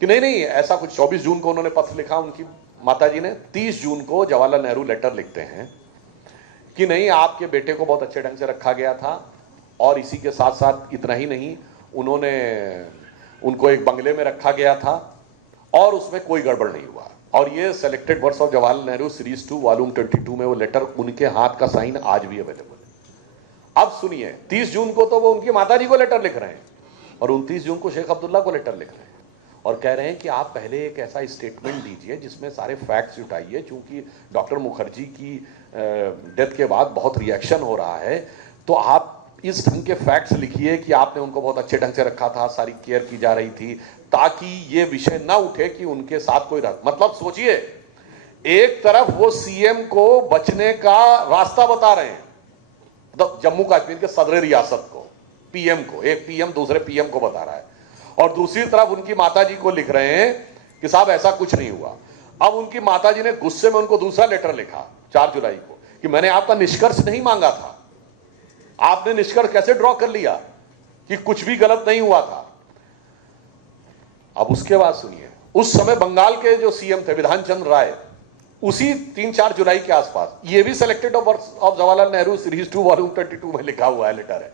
कि नहीं ऐसा कुछ। 24 जून को उन्होंने पत्र लिखा उनकी माताजी ने। 30 जून को जवाहरलाल नेहरू लेटर लिखते हैं कि नहीं, आपके बेटे को बहुत अच्छे ढंग से रखा गया था और इसी के साथ साथ इतना ही नहीं, उनको एक बंगले में रखा गया था और उसमें कोई गड़बड़ नहीं हुआ। और ये selected words of Jawaharlal Nehru series 2 volume 22 में वो लेटर, उनके हाथ का साइन आज भी अवेलेबल है। अब सुनिए, 30 जून को तो वो उनकी माताजी को लेटर लिख रहे हैं और 29 जून को शेख अब्दुल्ला को लेटर लिख रहे हैं और कह रहे हैं कि आप पहले एक ऐसा स्टेटमेंट दीजिए जिसमें सारे फैक्ट्स जुटाइए, क्योंकि डॉक्टर मुखर्जी की डेथ के बाद बहुत रिएक्शन हो रहा है, तो आप इस ढंग के फैक्ट्स लिखिए कि आपने उनको बहुत अच्छे ढंग से रखा था, सारी केयर की जा रही थी, ताकि ये विषय ना उठे कि उनके साथ कोई मतलब सोचिए, एक तरफ वो सीएम को बचने का रास्ता बता रहे हैं, मतलब जम्मू कश्मीर के सदर रियासत को, पीएम को, एक पीएम दूसरे पीएम को बता रहा है, और दूसरी तरफ उनकी माताजी को लिख रहे हैं कि साहब ऐसा कुछ नहीं हुआ। अब उनकी माताजी ने गुस्से में उनको दूसरा लेटर लिखा 4 जुलाई को कि मैंने आपका निष्कर्ष नहीं मांगा था, आपने निष्कर्ष कैसे ड्रॉ कर लिया कि कुछ भी गलत नहीं हुआ था। अब उसके बाद सुनिए, उस समय बंगाल के जो सीएम थे विधान चंद्र राय, उसी 3-4 जुलाई के आसपास, ये भी selected of Jawaharlal Nehru series 2 volume 22 में लिखा हुआ है लेटर है,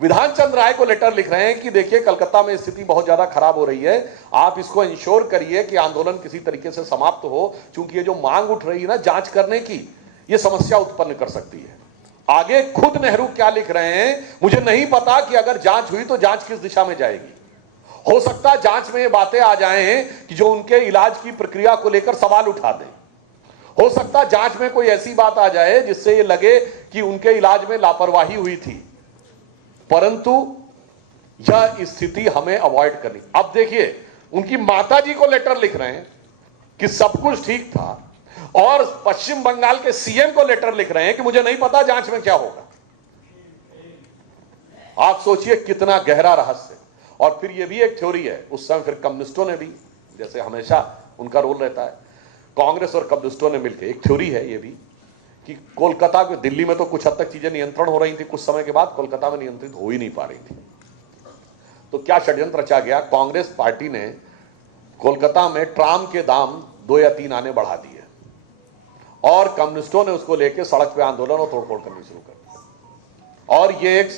विधान चंद्र राय को लेटर लिख रहे हैं कि देखिए कलकत्ता में स्थिति बहुत ज्यादा खराब हो रही है, आप इसको इंश्योर करिए कि आंदोलन किसी तरीके से समाप्त हो, क्योंकि ये जो मांग उठ रही है ना जांच करने की, ये समस्या उत्पन्न कर सकती है। आगे खुद नेहरू क्या लिख रहे हैं, मुझे नहीं पता कि अगर जांच हुई तो जांच किस दिशा में जाएगी। हो सकता है जांच में ये बातें आ जाएं कि जो उनके इलाज की प्रक्रिया को लेकर सवाल उठा दें। हो सकता है जांच में कोई ऐसी बात आ जाए जिससे ये लगे कि उनके इलाज में लापरवाही हुई थी, परंतु यह स्थिति हमें अवॉइड करनी। अब देखिए, उनकी माताजी को लेटर लिख रहे हैं कि सब कुछ ठीक था, और पश्चिम बंगाल के सीएम को लेटर लिख रहे हैं कि मुझे नहीं पता जांच में क्या होगा। आप सोचिए कितना गहरा रहस्य। और फिर यह भी एक थ्योरी है, उस समय फिर कम्युनिस्टों ने भी, जैसे हमेशा उनका रोल रहता है, कांग्रेस और कम्युनिस्टों ने मिलकर एक थ्योरी है ये भी कि कोलकाता को, दिल्ली में तो कुछ हद तक चीजें नियंत्रण हो रही थी, कुछ समय के बाद कोलकाता में नियंत्रित हो ही नहीं पा रही थी। तो क्या षड्यंत्र रचा गया, कांग्रेस पार्टी ने कोलकाता में ट्राम के दाम 2 या 3 आने बढ़ा दिए और कम्युनिस्टों ने उसको लेकर सड़क पे आंदोलन और तोड़फोड़ करनी शुरू कर दी। और ये एक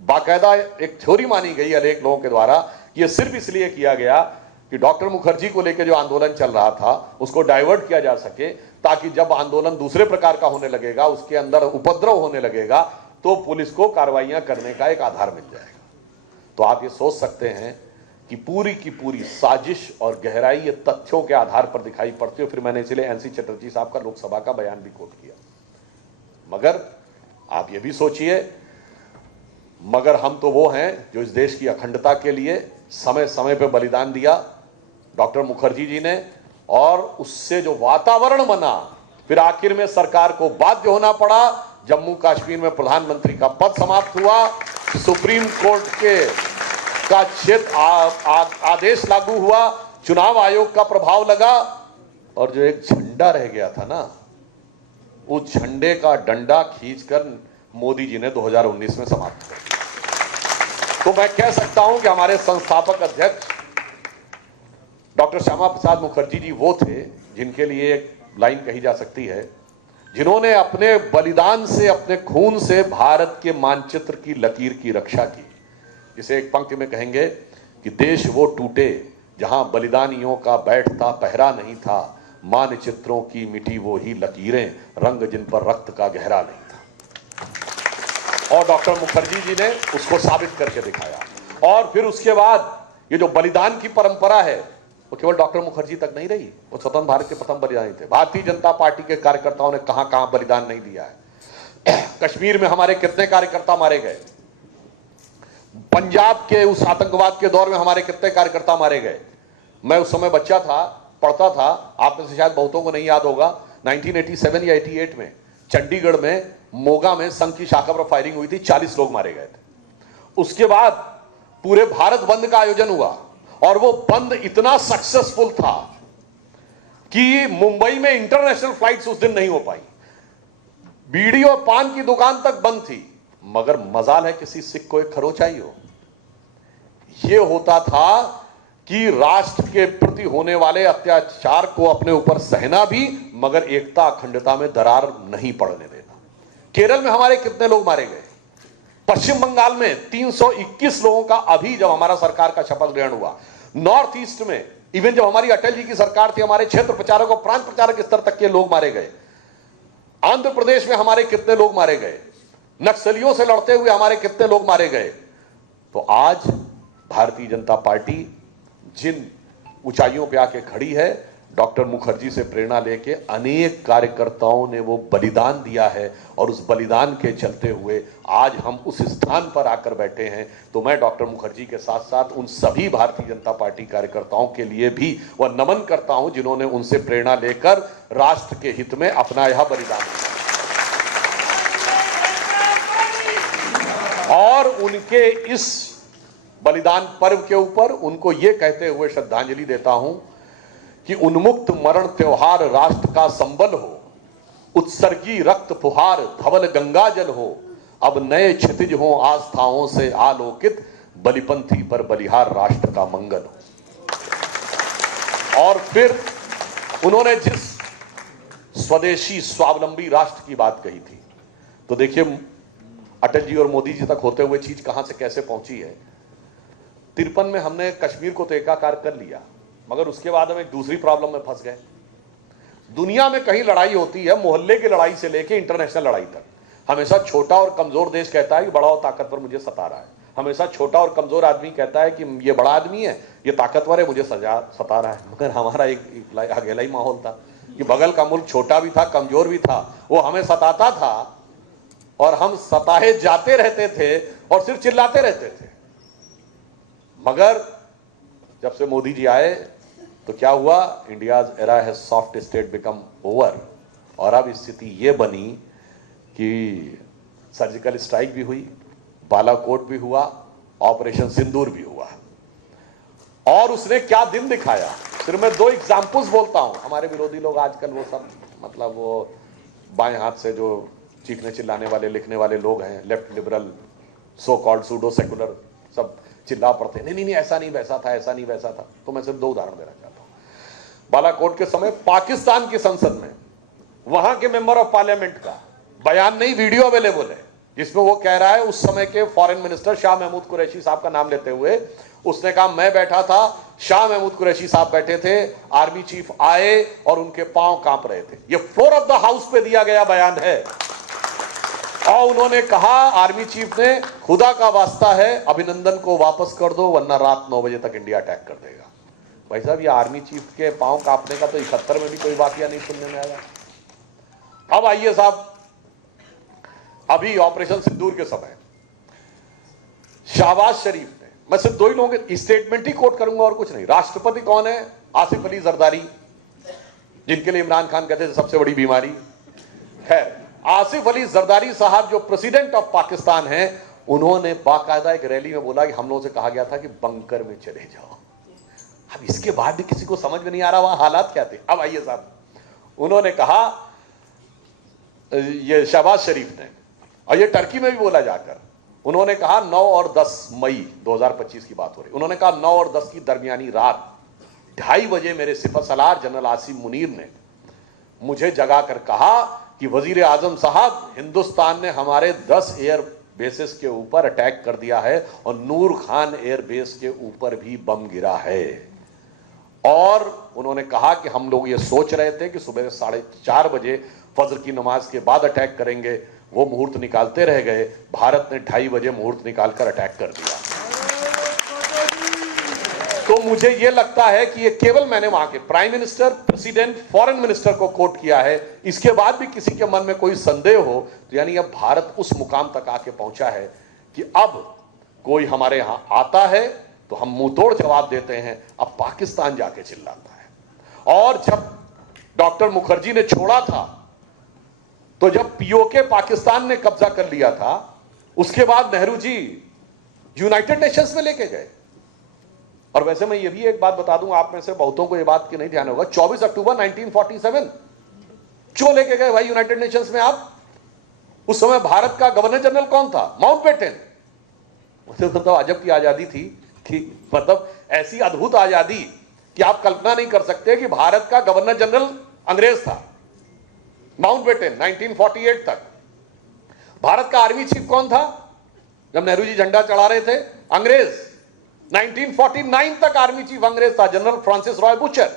बाकायदा एक थ्योरी मानी गई अनेक लोगों के द्वारा, ये सिर्फ इसलिए किया गया कि डॉक्टर मुखर्जी को लेकर जो आंदोलन चल रहा था उसको डाइवर्ट किया जा सके, ताकि जब आंदोलन दूसरे प्रकार का होने लगेगा, उसके अंदर उपद्रव होने लगेगा, तो पुलिस को कार्रवाइयां करने का एक आधार मिल जाएगा। तो आप ये सोच सकते हैं कि पूरी की पूरी साजिश और गहराई ये तथ्यों के आधार पर दिखाई पड़ती है। फिर मैंने इसलिए एनसी चटर्जी साहब का लोकसभा का बयान भी कोट किया। मगर आप ये भी सोचिए, मगर हम तो वो हैं जो इस देश की अखंडता के लिए समय समय पर बलिदान दिया, डॉक्टर मुखर्जी जी ने, और उससे जो वातावरण बना, फिर आखिर में सरकार को बाध्य होना पड़ा, जम्मू कश्मीर में प्रधानमंत्री का पद समाप्त हुआ, सुप्रीम कोर्ट के का क्षेत्र आदेश लागू हुआ, चुनाव आयोग का प्रभाव लगा, और जो एक झंडा रह गया था ना, उस झंडे का डंडा खींचकर मोदी जी ने 2019 में समाप्त कर दिया। तो मैं कह सकता हूं कि हमारे संस्थापक अध्यक्ष डॉक्टर श्यामा प्रसाद मुखर्जी जी वो थे जिनके लिए एक लाइन कही जा सकती है जिन्होंने अपने बलिदान से, अपने खून से भारत के मानचित्र की लकीर की रक्षा की। जिसे एक पंक्ति में कहेंगे कि देश वो टूटे जहां बलिदानियों का बैठता पहरा नहीं था, मानचित्रों की मिटी वो ही लकीरें, रंग जिन पर रक्त का गहरा नहीं था। और डॉक्टर मुखर्जी जी ने उसको साबित करके दिखाया। और फिर उसके बाद ये जो बलिदान की परंपरा है वो केवल डॉक्टर मुखर्जी तक नहीं रही, वो स्वतंत्र भारत के प्रथम बलिदानी थे। भारतीय जनता पार्टी के कार्यकर्ताओं ने कहां कहां बलिदान नहीं दिया है। कश्मीर में हमारे कितने कार्यकर्ता मारे गए, पंजाब के उस आतंकवाद के दौर में हमारे कितने कार्यकर्ता मारे गए। मैं उस समय बच्चा था, पढ़ता था, आप में से शायद बहुतों को नहीं याद होगा, 1987 या 88 में चंडीगढ़ में मोगा में संघ की शाखा पर फायरिंग हुई थी, 40 लोग मारे गए थे। उसके बाद पूरे भारत बंद का आयोजन हुआ और वो बंद इतना सक्सेसफुल था कि मुंबई में इंटरनेशनल फ्लाइट्स उस दिन नहीं हो पाई। बीड़ी और पान की दुकान तक बंद थी, मगर मजाल है किसी सिख को एक खरोच आई हो। यह होता था कि राष्ट्र के प्रति होने वाले अत्याचार को अपने ऊपर सहना भी, मगर एकता अखंडता में दरार नहीं पड़ने देना। केरल में हमारे कितने लोग मारे गए, पश्चिम बंगाल में 321 लोगों का अभी जब हमारा सरकार का शपथ ग्रहण हुआ, नॉर्थ ईस्ट में इवन जब हमारी अटल जी की सरकार थी, हमारे क्षेत्र प्रचारक और प्रांत प्रचारक स्तर तक के लोग मारे गए। आंध्र प्रदेश में हमारे कितने लोग मारे गए, नक्सलियों से लड़ते हुए हमारे कितने लोग मारे गए। तो आज भारतीय जनता पार्टी जिन ऊंचाइयों पे आके खड़ी है, डॉक्टर मुखर्जी से प्रेरणा लेके अनेक कार्यकर्ताओं ने वो बलिदान दिया है और उस बलिदान के चलते हुए आज हम उस स्थान पर आकर बैठे हैं। तो मैं डॉक्टर मुखर्जी के साथ साथ उन सभी भारतीय जनता पार्टी कार्यकर्ताओं के लिए भी वह नमन करता हूं जिन्होंने उनसे प्रेरणा लेकर राष्ट्र के हित में अपना यह बलिदान दिया। और उनके इस बलिदान पर्व के ऊपर उनको यह कहते हुए श्रद्धांजलि देता हूं कि उन्मुक्त मरण त्योहार राष्ट्र का संबल हो, उत्सर्गी रक्त फुहार धवल गंगा जल हो, अब नए क्षितिज हो आस्थाओं से आलोकित, बलिपंथी पर बलिहार राष्ट्र का मंगल हो। और फिर उन्होंने जिस स्वदेशी स्वावलंबी राष्ट्र की बात कही थी, तो देखिए अटल जी और मोदी जी तक होते हुए चीज कहां से कैसे पहुंची है। 53 में हमने कश्मीर को तो एकाकार कर लिया, मगर उसके बाद हम एक दूसरी प्रॉब्लम में फंस गए। दुनिया में कहीं लड़ाई होती है, मोहल्ले की लड़ाई से लेकर इंटरनेशनल लड़ाई तक, हमेशा छोटा और कमजोर देश कहता है कि बड़ा और ताकतवर मुझे सता रहा है। हमेशा छोटा और कमजोर आदमी कहता है कि ये बड़ा आदमी है, ये ताकतवर है, मुझे सता रहा है। मगर हमारा एक अकेला ही माहौल था कि बगल का मुल्क छोटा भी था, कमजोर भी था, वो हमें सताता था और हम सताए जाते रहते थे और सिर्फ चिल्लाते रहते थे। मगर जब से मोदी जी आए तो क्या हुआ, India's era has soft state become over. और अब स्थिति ये बनी कि सर्जिकल स्ट्राइक भी हुई, बालाकोट भी हुआ, ऑपरेशन सिंदूर भी हुआ। और उसने क्या दिन दिखाया, सिर्फ मैं 2 एग्जाम्पल्स बोलता हूं। हमारे विरोधी लोग आजकल वो सब मतलब वो बाएं हाथ से जो चीखने चिल्लाने वाले लिखने वाले लोग हैं, left liberal so called pseudo secular, सब चिल्ला पड़ते हैं, नहीं ऐसा नहीं वैसा था, ऐसा नहीं वैसा था। तो मैं सिर्फ 2 उदाहरण देना चाहता हूं। बालाकोट के समय पाकिस्तान की संसद में वहां के मेंबर ऑफ पार्लियामेंट का बयान नहीं, वीडियो अवेलेबल है, जिसमें वो कह रहा है, उस समय के फॉरेन मिनिस्टर शाह महमूद कुरैशी साहब का नाम लेते हुए उसने कहा, मैं बैठा था, शाह महमूद कुरैशी साहब बैठे थे, आर्मी चीफ आए और उनके पांव कांप रहे थे। ये फ्लोर ऑफ द हाउस पे दिया गया बयान है। और उन्होंने कहा, आर्मी चीफ ने, खुदा का वास्ता है अभिनंदन को वापस कर दो वरना रात 9 बजे तक इंडिया अटैक कर देगा। भाई साहब, ये आर्मी चीफ के पांव कांपने का तो 71 में भी कोई वाकया नहीं सुनने में आया। अब आइए साहब, अभी ऑपरेशन सिंदूर के समय शहबाज शरीफ ने, मैं सिर्फ 2 ही लोगों के स्टेटमेंट ही कोट करूंगा और कुछ नहीं। राष्ट्रपति कौन है? आसिफ अली जरदारी, जिनके लिए इमरान खान कहते थे सबसे बड़ी बीमारी। खैर, आसिफ अली जरदारी साहब जो प्रेसिडेंट ऑफ पाकिस्तान हैं, उन्होंने बाकायदा एक रैली में बोला कि हम लोगों से कहा गया था कि बंकर में चले जाओ। अब इसके बाद भी किसी को समझ में नहीं आ रहा वहां हालात क्या थे। अब आइए साहब, उन्होंने कहा, ये शहबाज शरीफ ने, और ये टर्की में भी बोला जाकर, उन्होंने कहा 9 और 10 मई 2025 की बात हो रही, उन्होंने कहा 9 और 10 की दरमियानी रात 2:30 बजे मेरे सिपहसालार जनरल आसिम मुनीर ने मुझे जगाकर कहा कि वजीर आजम साहब, हिंदुस्तान ने हमारे 10 एयर बेसिस के ऊपर अटैक कर दिया है और नूर खान एयर बेस के ऊपर भी बम गिरा है। और उन्होंने कहा कि हम लोग ये सोच रहे थे कि सुबह 4:30 बजे फजर की नमाज के बाद अटैक करेंगे, वो मुहूर्त निकालते रह गए। भारत ने 2:30 बजे मुहूर्त निकालकर अटैक कर दिया। तो मुझे यह लगता है कि ये केवल मैंने वहां के prime minister, president, foreign minister को कोट किया है, इसके बाद भी किसी के मन में कोई संदेह हो तो यानी अब भारत उस मुकाम तक आके पहुंचा है कि अब कोई हमारे यहां आता है तो हम मुंह तोड़ जवाब देते हैं। अब पाकिस्तान जाके चिल्लाता है। और जब डॉक्टर मुखर्जी ने छोड़ा था, तो जब पीओके पाकिस्तान ने कब्जा कर लिया था, उसके बाद नेहरू जी यूनाइटेड नेशंस में लेके गए। और वैसे मैं ये भी एक बात बता दूं, आप में से बहुतों को ये बात की नहीं ध्यान होगा, 24 अक्टूबर 1947 क्यों लेके गए भाई यूनाइटेड नेशंस में आप? उस समय भारत का गवर्नर जनरल कौन था? माउंटबेटन। मतलब अजब की आजादी थी कि मतलब ऐसी अद्भुत आजादी कि आप कल्पना नहीं कर सकते कि भारत का गवर्नर जनरल अंग्रेज था। माउंटबेटन 1948 तक। भारत का आर्मी चीफ कौन था जब नेहरू जी झंडा चढ़ा रहे थे? अंग्रेज। 1949 तक आर्मी चीफ अंग्रेज था, general Francis Roy butcher.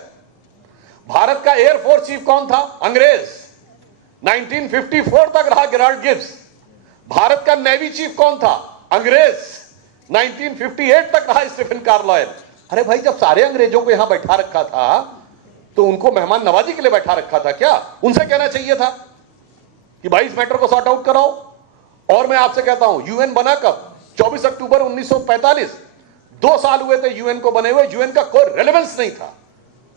Bharat का एयरफोर्स चीफ कौन था? अंग्रेज। 1954 तक रहा गेराल्ड गिब्स। भारत का नेवी चीफ कौन था? अंग्रेज। 1958 तक रहा स्टीफन कार्लाइल। अरे भाई, जब सारे अंग्रेजों को यहां बैठा रखा था तो उनको मेहमान नवाजी के लिए बैठा रखा था क्या? उनसे कहना चाहिए था कि भाई इस मैटर को सॉर्ट आउट कराओ। और मैं आपसे कहता हूं, यूएन बना कब? 24 अक्टूबर 1945। 2 साल हुए थे यूएन को बने हुए। यूएन का कोई रेलेवेंस नहीं था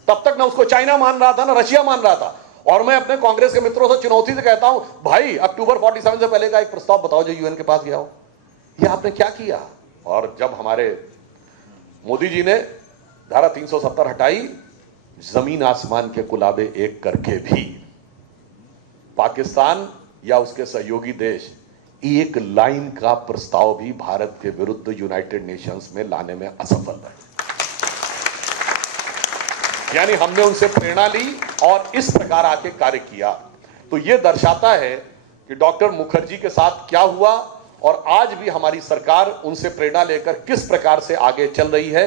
तब तक। ना उसको चाइना मान रहा था, ना रशिया मान रहा था। और मैं अपने कांग्रेस के मित्रों से चुनौती से कहता हूं, भाई अक्टूबर 47 से पहले का एक प्रस्ताव बताओ जो यूएन के पास गया हो। ये आपने क्या किया? और जब हमारे मोदी जी ने धारा 370 हटाई, जमीन आसमान के कुलाबे एक करके भी पाकिस्तान या उसके सहयोगी देश एक लाइन का प्रस्ताव भी भारत के विरुद्ध यूनाइटेड नेशंस में लाने में असफल रहे। यानी हमने उनसे प्रेरणा ली और इस प्रकार आके कार्य किया। तो यह दर्शाता है कि डॉक्टर मुखर्जी के साथ क्या हुआ और आज भी हमारी सरकार उनसे प्रेरणा लेकर किस प्रकार से आगे चल रही है।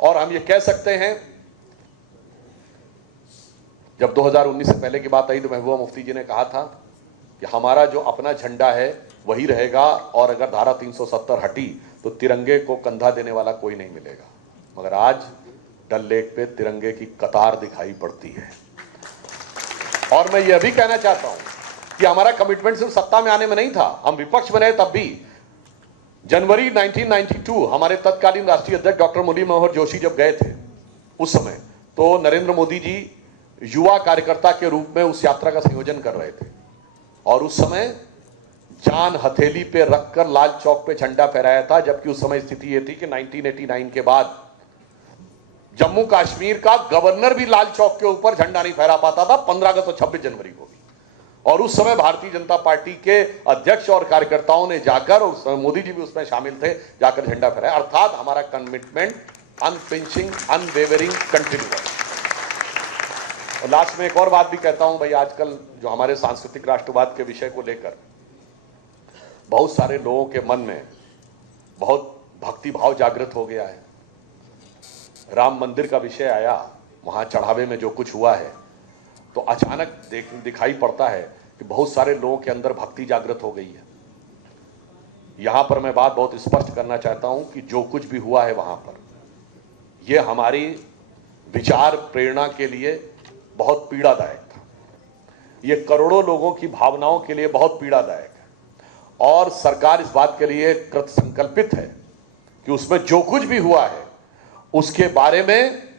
और हम ये कह सकते हैं, जब 2019 से पहले की बात आई तो महबूबा मुफ्ती जी ने कहा था कि हमारा जो अपना झंडा है वही रहेगा और अगर धारा 370 हटी तो तिरंगे को कंधा देने वाला कोई नहीं मिलेगा। मगर आज डल लेक पे तिरंगे की कतार दिखाई पड़ती है। और मैं यह भी कहना चाहता हूं कि हमारा कमिटमेंट सिर्फ सत्ता में आने में नहीं था। हम विपक्ष में रहे तब भी। जनवरी 1992 हमारे तत्कालीन राष्ट्रीय अध्यक्ष डॉक्टर मुरली मनोहर जोशी जब गए थे, उस समय तो नरेंद्र मोदी जी युवा कार्यकर्ता के रूप में उस यात्रा का संयोजन कर रहे थे। और उस समय जान हथेली पे रखकर लाल चौक पे झंडा फहराया था, जबकि उस समय स्थिति यह थी कि 1989 के बाद जम्मू कश्मीर का गवर्नर भी लाल चौक के ऊपर झंडा नहीं फहरा पाता था, 15 अगस्त और 26 जनवरी को भी। और उस समय भारतीय जनता पार्टी के अध्यक्ष और कार्यकर्ताओं ने जाकर, उस समय मोदी जी भी उसमें शामिल थे, जाकर झंडा फहराया। अर्थात हमारा कमिटमेंट अनफ्लिंचिंग, अनवेवरिंग, कंटिन्यूअस। और लास्ट में एक और बात भी कहता हूं भाई, आजकल जो हमारे सांस्कृतिक राष्ट्रवाद के विषय को लेकर बहुत सारे लोगों के मन में बहुत भक्ति भाव जागृत हो गया है। राम मंदिर का विषय आया, वहां चढ़ावे में जो कुछ हुआ है तो अचानक दिखाई पड़ता है कि बहुत सारे लोगों के अंदर भक्ति जागृत हो गई है। यहां पर मैं बात बहुत स्पष्ट करना चाहता हूं कि जो कुछ भी हुआ है वहां पर, यह हमारी विचार प्रेरणा के लिए बहुत पीड़ादायक था। यह करोड़ों लोगों की भावनाओं के लिए बहुत पीड़ादायक है। और सरकार इस बात के लिए कृत संकल्पित है कि उसमें जो कुछ भी हुआ है उसके बारे में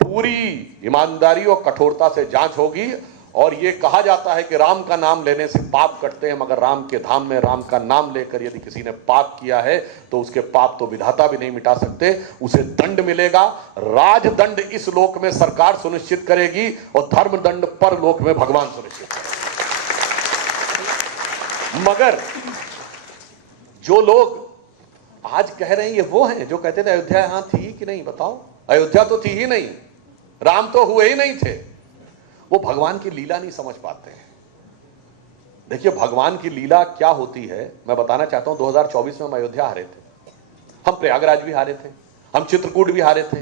पूरी ईमानदारी और कठोरता से जांच होगी। और यह कहा जाता है कि राम का नाम लेने से पाप कटते हैं, मगर राम के धाम में राम का नाम लेकर यदि किसी ने पाप किया है तो उसके पाप तो विधाता भी नहीं मिटा सकते, उसे दंड मिलेगा। राजदंड इस लोक में सरकार सुनिश्चित करेगी और धर्मदंड परलोक में भगवान सुनिश्चित करेंगे। मगर जो लोग आज कह रहे हैं ये वो हैं जो कहते थे अयोध्या यहां थी कि नहीं? बताओ, अयोध्या तो थी ही नहीं, राम तो हुए ही नहीं थे। वो भगवान की लीला नहीं समझ पाते हैं। देखिए भगवान की लीला क्या होती है मैं बताना चाहता हूं। 2024 में हम अयोध्या हारे थे, हम प्रयागराज भी हारे थे, हम चित्रकूट भी हारे थे,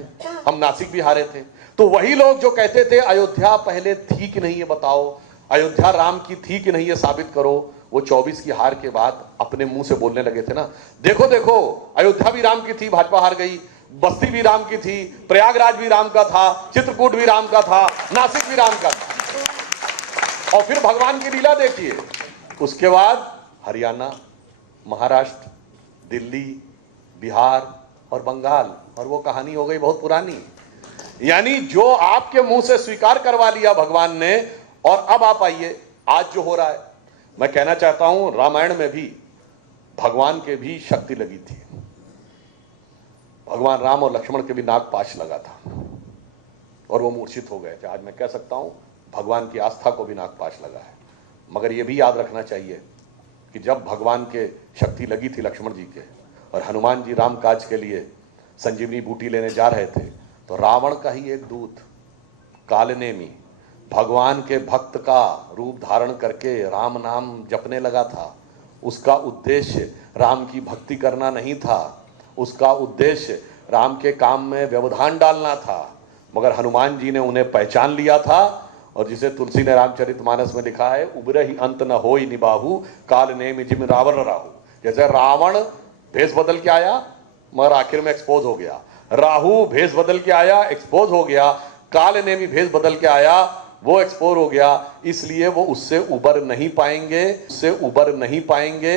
हम नासिक भी हारे थे। तो वही लोग जो कहते थे अयोध्या पहले थी कि नहीं ये बताओ, अयोध्या राम की थी कि नहीं ये साबित करो, वो 24 की हार के बाद अपने मुंह से बोलने लगे थे ना, देखो देखो अयोध्या भी राम की थी, भाजपा हार गई, बस्ती भी राम की थी, प्रयागराज भी राम का था, चित्रकूट भी राम का था, नासिक भी राम का था। और फिर भगवान की लीला देखिए, उसके बाद हरियाणा, महाराष्ट्र, दिल्ली, बिहार और बंगाल, और वो कहानी हो गई बहुत पुरानी। यानी जो आपके मुंह से स्वीकार करवा लिया भगवान ने, और अब आप आइए आज जो हो रहा है। मैं कहना चाहता हूं रामायण में भी भगवान के भी शक्ति लगी थी, भगवान राम और लक्ष्मण के भी नाग पाश लगा था और वो मूर्छित हो गए थे। आज मैं कह सकता हूं भगवान की आस्था को भी नाग पाश लगा है। मगर यह भी याद रखना चाहिए कि जब भगवान के शक्ति लगी थी लक्ष्मण जी के, और हनुमान जी राम काज के लिए संजीवनी बूटी लेने जा रहे थे, तो रावण का ही एक दूत कालनेमी भगवान के भक्त का रूप धारण करके राम नाम जपने लगा था। उसका उद्देश्य राम की भक्ति करना नहीं था, उसका उद्देश्य राम के काम में व्यवधान डालना था। मगर हनुमान जी ने उन्हें पहचान लिया था, और जिसे तुलसी ने रामचरितमानस में लिखा है, उबरे ही अंत न होई निबाहु काल नेमि जिम रावण राहु। जैसे रावण भेष बदल के आया मगर आखिर में एक्सपोज हो गया, राहु भेष बदल के आया एक्सपोज हो गया, काल नेमि भेष बदल के आया वो एक्सपोज हो गया। इसलिए वो उससे उबर नहीं पाएंगे, उससे उबर नहीं पाएंगे।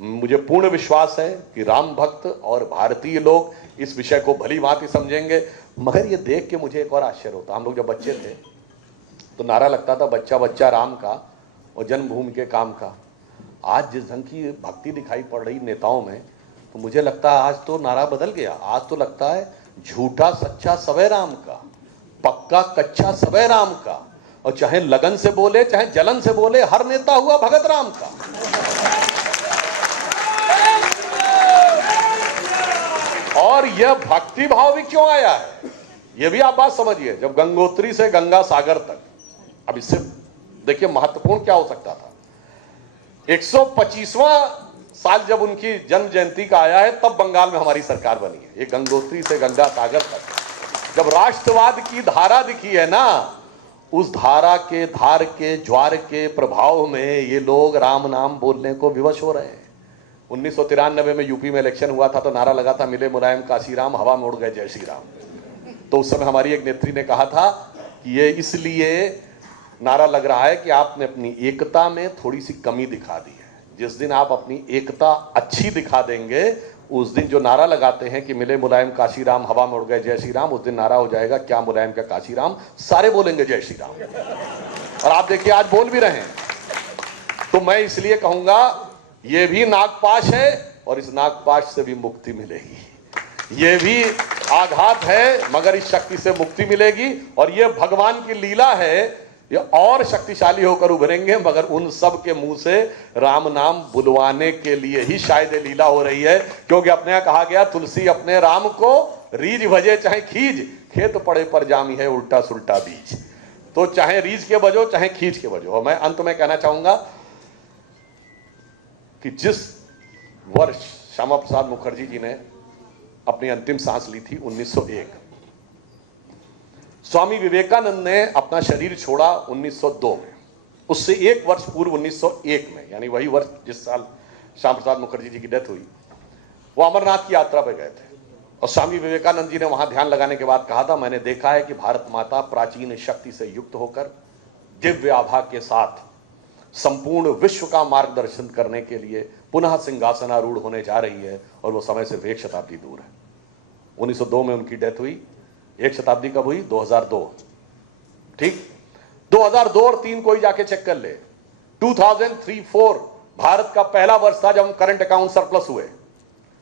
मुझे पूर्ण विश्वास है कि राम भक्त और भारतीय लोग इस विषय को भली भांति समझेंगे। मगर ये देख के मुझे एक और आश्चर्य होता, हम लोग जब बच्चे थे तो नारा लगता था बच्चा बच्चा राम का और जन्मभूमि के काम का। आज जिस ढंग की भक्ति दिखाई पड़ रही नेताओं में, तो मुझे लगता है आज तो नारा बदल गया। आज तो लगता है झूठा सच्चा सबे राम का, पक्का कच्चा सबे राम का, और चाहे लगन से बोले चाहे जलन से बोले, हर नेता हुआ भगत राम का। और यह भक्ति भाव भी क्यों आया है, यह भी आप बात समझिए। जब गंगोत्री से गंगा सागर तक, अब इससे देखिए महत्वपूर्ण क्या हो सकता था। 125वां साल जब उनकी जन्म जयंती का आया है, तब बंगाल में हमारी सरकार बनी है। ये गंगोत्री से गंगा सागर तक जब राष्ट्रवाद की धारा दिखी है ना, उस धारा के धार के ज्वार के प्रभाव में ये लोग राम नाम बोलने को विवश हो रहे हैं। 1993 में यूपी में इलेक्शन हुआ था, तो नारा लगा था मिले मुलायम काशीराम, हवा में उड़ गए जय श्री राम। तो उस समय हमारी एक नेत्री ने कहा था कि ये इसलिए नारा लग रहा है कि आपने अपनी एकता में थोड़ी सी कमी दिखा दी है। जिस दिन आप अपनी एकता अच्छी दिखा देंगे, उस दिन जो नारा लगाते हैं कि मिले मुलायम काशीराम, हवा में उड़ गए जय श्री राम, उस दिन नारा हो जाएगा क्या मुलायम क्या काशीराम, सारे बोलेंगे जय श्री राम। और आप देखिए आज बोल भी रहे हैं। तो मैं इसलिए कहूंगा ये भी नागपाश है, और इस नागपाश से भी मुक्ति मिलेगी। ये भी आघात है, मगर इस शक्ति से मुक्ति मिलेगी। और ये भगवान की लीला है, ये और शक्तिशाली होकर उभरेंगे। मगर उन सब के मुंह से राम नाम बुलवाने के लिए ही शायद ये लीला हो रही है। क्योंकि अपने यहां कहा गया, तुलसी अपने राम को रीझ भजे चाहे खींच, खेत पड़े पर जामी है उल्टा सुल्टा बीज। तो चाहे रीझ के बजो चाहे खींच के बजो। और मैं अंत में कहना चाहूंगा कि जिस वर्ष श्यामा प्रसाद मुखर्जी जी ने अपनी अंतिम सांस ली थी 1901, स्वामी विवेकानंद ने अपना शरीर छोड़ा 1902 में। उससे एक वर्ष पूर्व 1901 में, यानी वही वर्ष जिस साल श्यामा प्रसाद मुखर्जी जी की डेथ हुई, वो अमरनाथ की यात्रा पर गए थे। और स्वामी विवेकानंद जी ने वहां ध्यान लगाने के बाद कहा था, मैंने देखा है कि भारत माता प्राचीन शक्ति से युक्त होकर दिव्य आभा के साथ संपूर्ण विश्व का मार्गदर्शन करने के लिए पुनः सिंहासनारूढ़ होने जा रही है, और वो समय सिर्फ एक शताब्दी दूर है। 1902 में उनकी डेथ हुई। एक शताब्दी कब हुई? 2002। ठीक, 2002 और 3 को ही जाके चेक कर ले। 2003-4 भारत का पहला वर्ष था जब हम करंट अकाउंट सरप्लस हुए।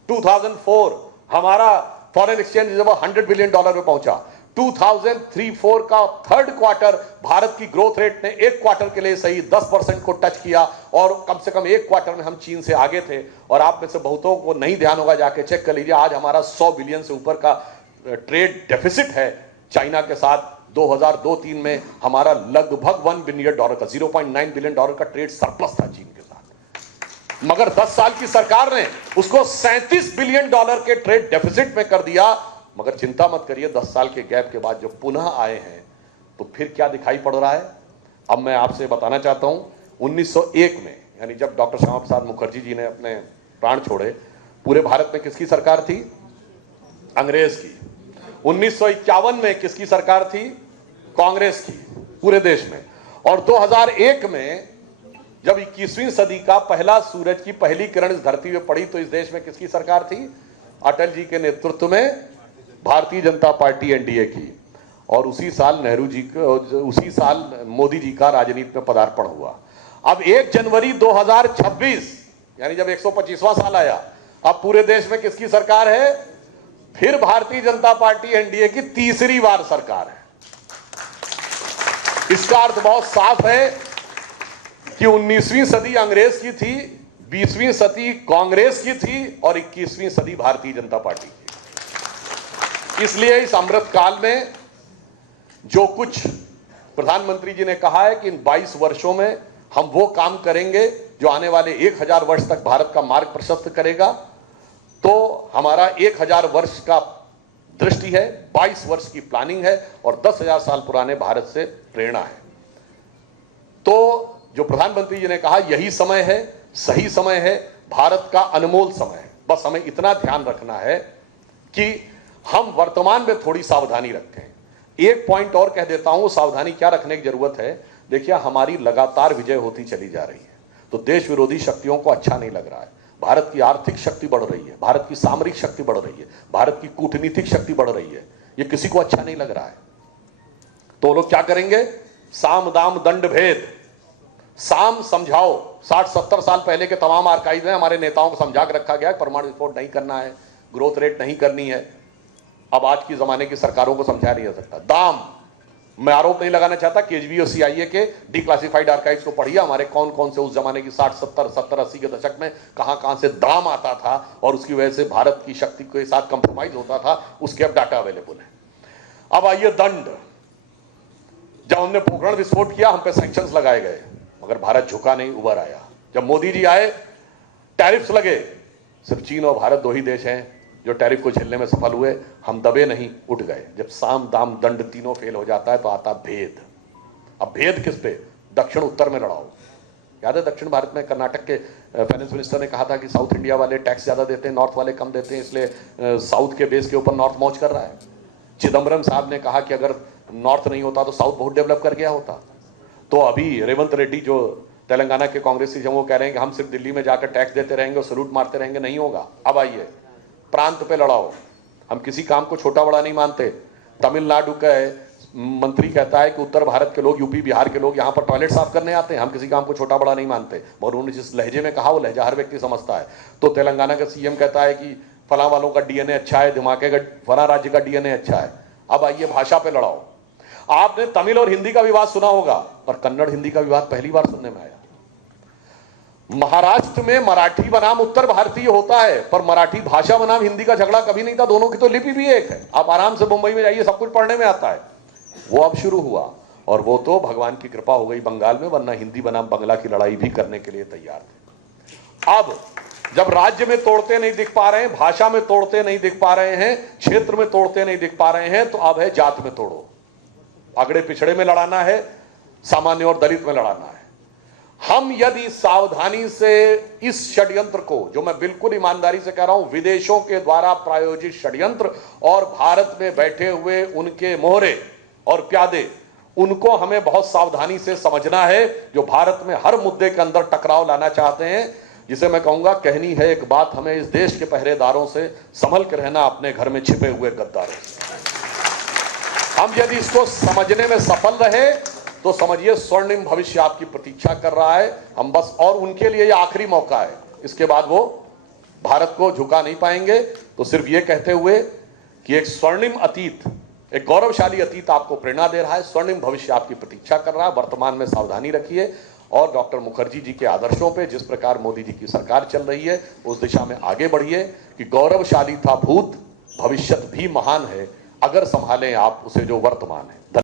2004 हमारा फॉरेन एक्सचेंज रिजर्व $100 बिलियन पे पहुंचा। 2003-4 का थर्ड क्वार्टर भारत की ग्रोथ रेट ने एक क्वार्टर के लिए सही 10% को टच किया, और कम से कम एक क्वार्टर में हम चीन से आगे थे। और आप में से बहुतों को नहीं ध्यान होगा, जाके चेक कर लीजिए, आज हमारा 100 बिलियन से ऊपर का ट्रेड डेफिसिट है चाइना के साथ, 2002-3 में हमारा लगभग $1 बिलियन का, $0.9 बिलियन का ट्रेड सरप्लस था चीन के साथ। मगर 10 साल की सरकार ने उसको $37 बिलियन के ट्रेड डेफिसिट में कर दिया। मगर चिंता मत करिए, 10 साल के गैप के बाद जो पुनः आए हैं तो फिर क्या दिखाई पड़ रहा है। अब मैं आपसे बताना चाहता हूं, 1901 में, यानी जब डॉक्टर श्यामा प्रसाद मुखर्जी जी ने अपने प्राण छोड़े, पूरे भारत में किसकी सरकार थी? अंग्रेज की। 1951 में किसकी सरकार थी? कांग्रेस की, पूरे देश में। और 2001 में जब 21वीं सदी का पहला सूरज की पहली किरण इस धरती पे पड़ी तो इस देश में किसकी सरकार थी? अटल जी के नेतृत्व में भारतीय जनता पार्टी एनडीए की। और उसी साल नेहरू जी को, उसी साल मोदी जी का राजनीति में पदार्पण हुआ। अब 1 जनवरी 2026 यानी जब 125वां साल आया, अब पूरे देश में किसकी सरकार है? फिर भारतीय जनता पार्टी एनडीए की तीसरी बार सरकार है। इसका अर्थ बहुत साफ है कि 19वीं सदी अंग्रेज की थी, 20वीं सदी कांग्रेस की थी और 21वीं सदी भारतीय जनता पार्टी की। इसलिए इस अमृत काल में जो कुछ प्रधानमंत्री जी ने कहा है कि इन 22 वर्षों में हम वो काम करेंगे जो आने वाले 1000 वर्ष तक भारत का मार्ग प्रशस्त करेगा, तो हमारा 1000 वर्ष का दृष्टि है, 22 वर्ष की प्लानिंग है और 10,000 साल पुराने भारत से प्रेरणा है। तो जो प्रधानमंत्री जी ने कहा, यही समय है, सही समय है, भारत का अनमोल समय है। बस हमें इतना ध्यान रखना है कि हम वर्तमान में थोड़ी सावधानी रखें। एक पॉइंट और कह देता हूं, सावधानी क्या रखने की जरूरत है। देखिए, हमारी लगातार विजय होती चली जा रही है तो देश विरोधी शक्तियों को अच्छा नहीं लग रहा है। भारत की आर्थिक शक्ति बढ़ रही है, भारत की सामरिक शक्ति बढ़ रही है, भारत की कूटनीतिक शक्ति बढ़ रही है, ये किसी को अच्छा नहीं लग रहा है। तो लोग क्या करेंगे? साम दाम दंड भेद। साम समझाओ, 60-70 साल पहले के तमाम आर्काइव में हमारे नेताओं को समझा के रखा गया, परमाणु विस्फोट नहीं करना है, ग्रोथ रेट नहीं करनी है। अब आज की जमाने की सरकारों को समझाया नहीं जा सकता। दाम, मैं आरोप नहीं लगाना चाहता, केजीबी और सीआईए के डिक्लासिफाइड आर्काइव्स को पढ़िए, हमारे कौन कौन से उस जमाने की 60, 70, 70, 80 के दशक में कहां से दाम आता था और उसकी वजह से भारत की शक्ति के साथ कंप्रोमाइज होता था, उसके अब डाटा अवेलेबल है। अब आइए दंड। जब हमने पोखरण विस्फोट किया, हम पे सैंक्शंस लगाए गए, मगर भारत झुका नहीं, उभर आया। जब मोदी जी आए, टैरिफ्स लगे। सिर्फ चीन और भारत 2 ही देश हैं जो टैरिफ को झेलने में सफल हुए, हम दबे नहीं, उठ गए। जब साम दाम दंड तीनों फेल हो जाता है तो आता भेद। अब भेद किस पे? दक्षिण उत्तर में लड़ाओ। याद है दक्षिण भारत में कर्नाटक के फाइनेंस मिनिस्टर ने कहा था कि साउथ इंडिया वाले टैक्स ज्यादा देते हैं, नॉर्थ वाले कम देते हैं, इसलिए साउथ के बेस के ऊपर नॉर्थ मौज कर रहा है। चिदम्बरम साहब ने कहा कि अगर नॉर्थ नहीं होता तो साउथ बहुत डेवलप कर गया होता। तो अभी रेवंत रेड्डी जो तेलंगाना के कांग्रेसी हैं वो कह रहे हैं कि हम सिर्फ दिल्ली में जाकर टैक्स देते रहेंगे और सलूट मारते रहेंगे। नहीं होगा। अब आइए प्रांत पे लड़ाओ। हम किसी काम को छोटा बड़ा नहीं मानते। तमिलनाडु का मंत्री कहता है कि उत्तर भारत के लोग, यूपी बिहार के लोग यहाँ पर टॉयलेट साफ करने आते हैं। हम किसी काम को छोटा बड़ा नहीं मानते, और उन्होंने जिस लहजे में कहा वो लहजा हर व्यक्ति समझता है। तो तेलंगाना का सीएम कहता है कि फला वालों का डीएनए अच्छा है, धमाके का फला राज्य का डीएनए अच्छा है। अब आइए भाषा पे लड़ाओ। आपने तमिल और हिंदी का विवाद सुना होगा, पर कन्नड़ हिंदी का विवाद पहली बार सुनने में आया। महाराष्ट्र में मराठी बनाम उत्तर भारतीय होता है, पर मराठी भाषा बनाम हिंदी का झगड़ा कभी नहीं था। दोनों की तो लिपि भी एक है। आप आराम से मुंबई में जाइए, सब कुछ पढ़ने में आता है। वो अब शुरू हुआ, और वो तो भगवान की कृपा हो गई बंगाल में, वरना हिंदी बनाम बंगला की लड़ाई भी करने के लिए तैयार थे। अब जब राज्य में तोड़ते नहीं दिख पा रहे हैं, भाषा में तोड़ते नहीं दिख पा रहे हैं, क्षेत्र में तोड़ते नहीं दिख पा रहे हैं, तो अब है जात में तोड़ो। अगड़े पिछड़े में लड़ाना है, सामान्य और दलित में लड़ाना है। हम यदि सावधानी से इस षड्यंत्र को, जो मैं बिल्कुल ईमानदारी से कह रहा हूं, विदेशों के द्वारा प्रायोजित षड्यंत्र और भारत में बैठे हुए उनके मोहरे और प्यादे, उनको हमें बहुत सावधानी से समझना है, जो भारत में हर मुद्दे के अंदर टकराव लाना चाहते हैं। जिसे मैं कहूंगा, कहनी है एक बात हमें इस देश के पहरेदारों से, संभल के रहना अपने घर में छिपे हुए गद्दारों से। हम यदि इसको समझने में सफल रहे तो समझिए स्वर्णिम भविष्य आपकी प्रतीक्षा कर रहा है। हम बस, और उनके लिए ये आखिरी मौका है, इसके बाद वो भारत को झुका नहीं पाएंगे। तो सिर्फ ये कहते हुए कि एक स्वर्णिम अतीत, एक गौरवशाली अतीत आपको प्रेरणा दे रहा है, स्वर्णिम भविष्य आपकी प्रतीक्षा कर रहा है। वर्तमान में सावधानी रखिए और डॉक्टर मुखर्जी जी के आदर्शों पे, जिस प्रकार मोदी जी की सरकार चल रही है, उस दिशा में आगे बढ़िए कि गौरवशाली था भूत, भविष्य भी महान है, अगर संभालें आप उसे जो वर्तमान है।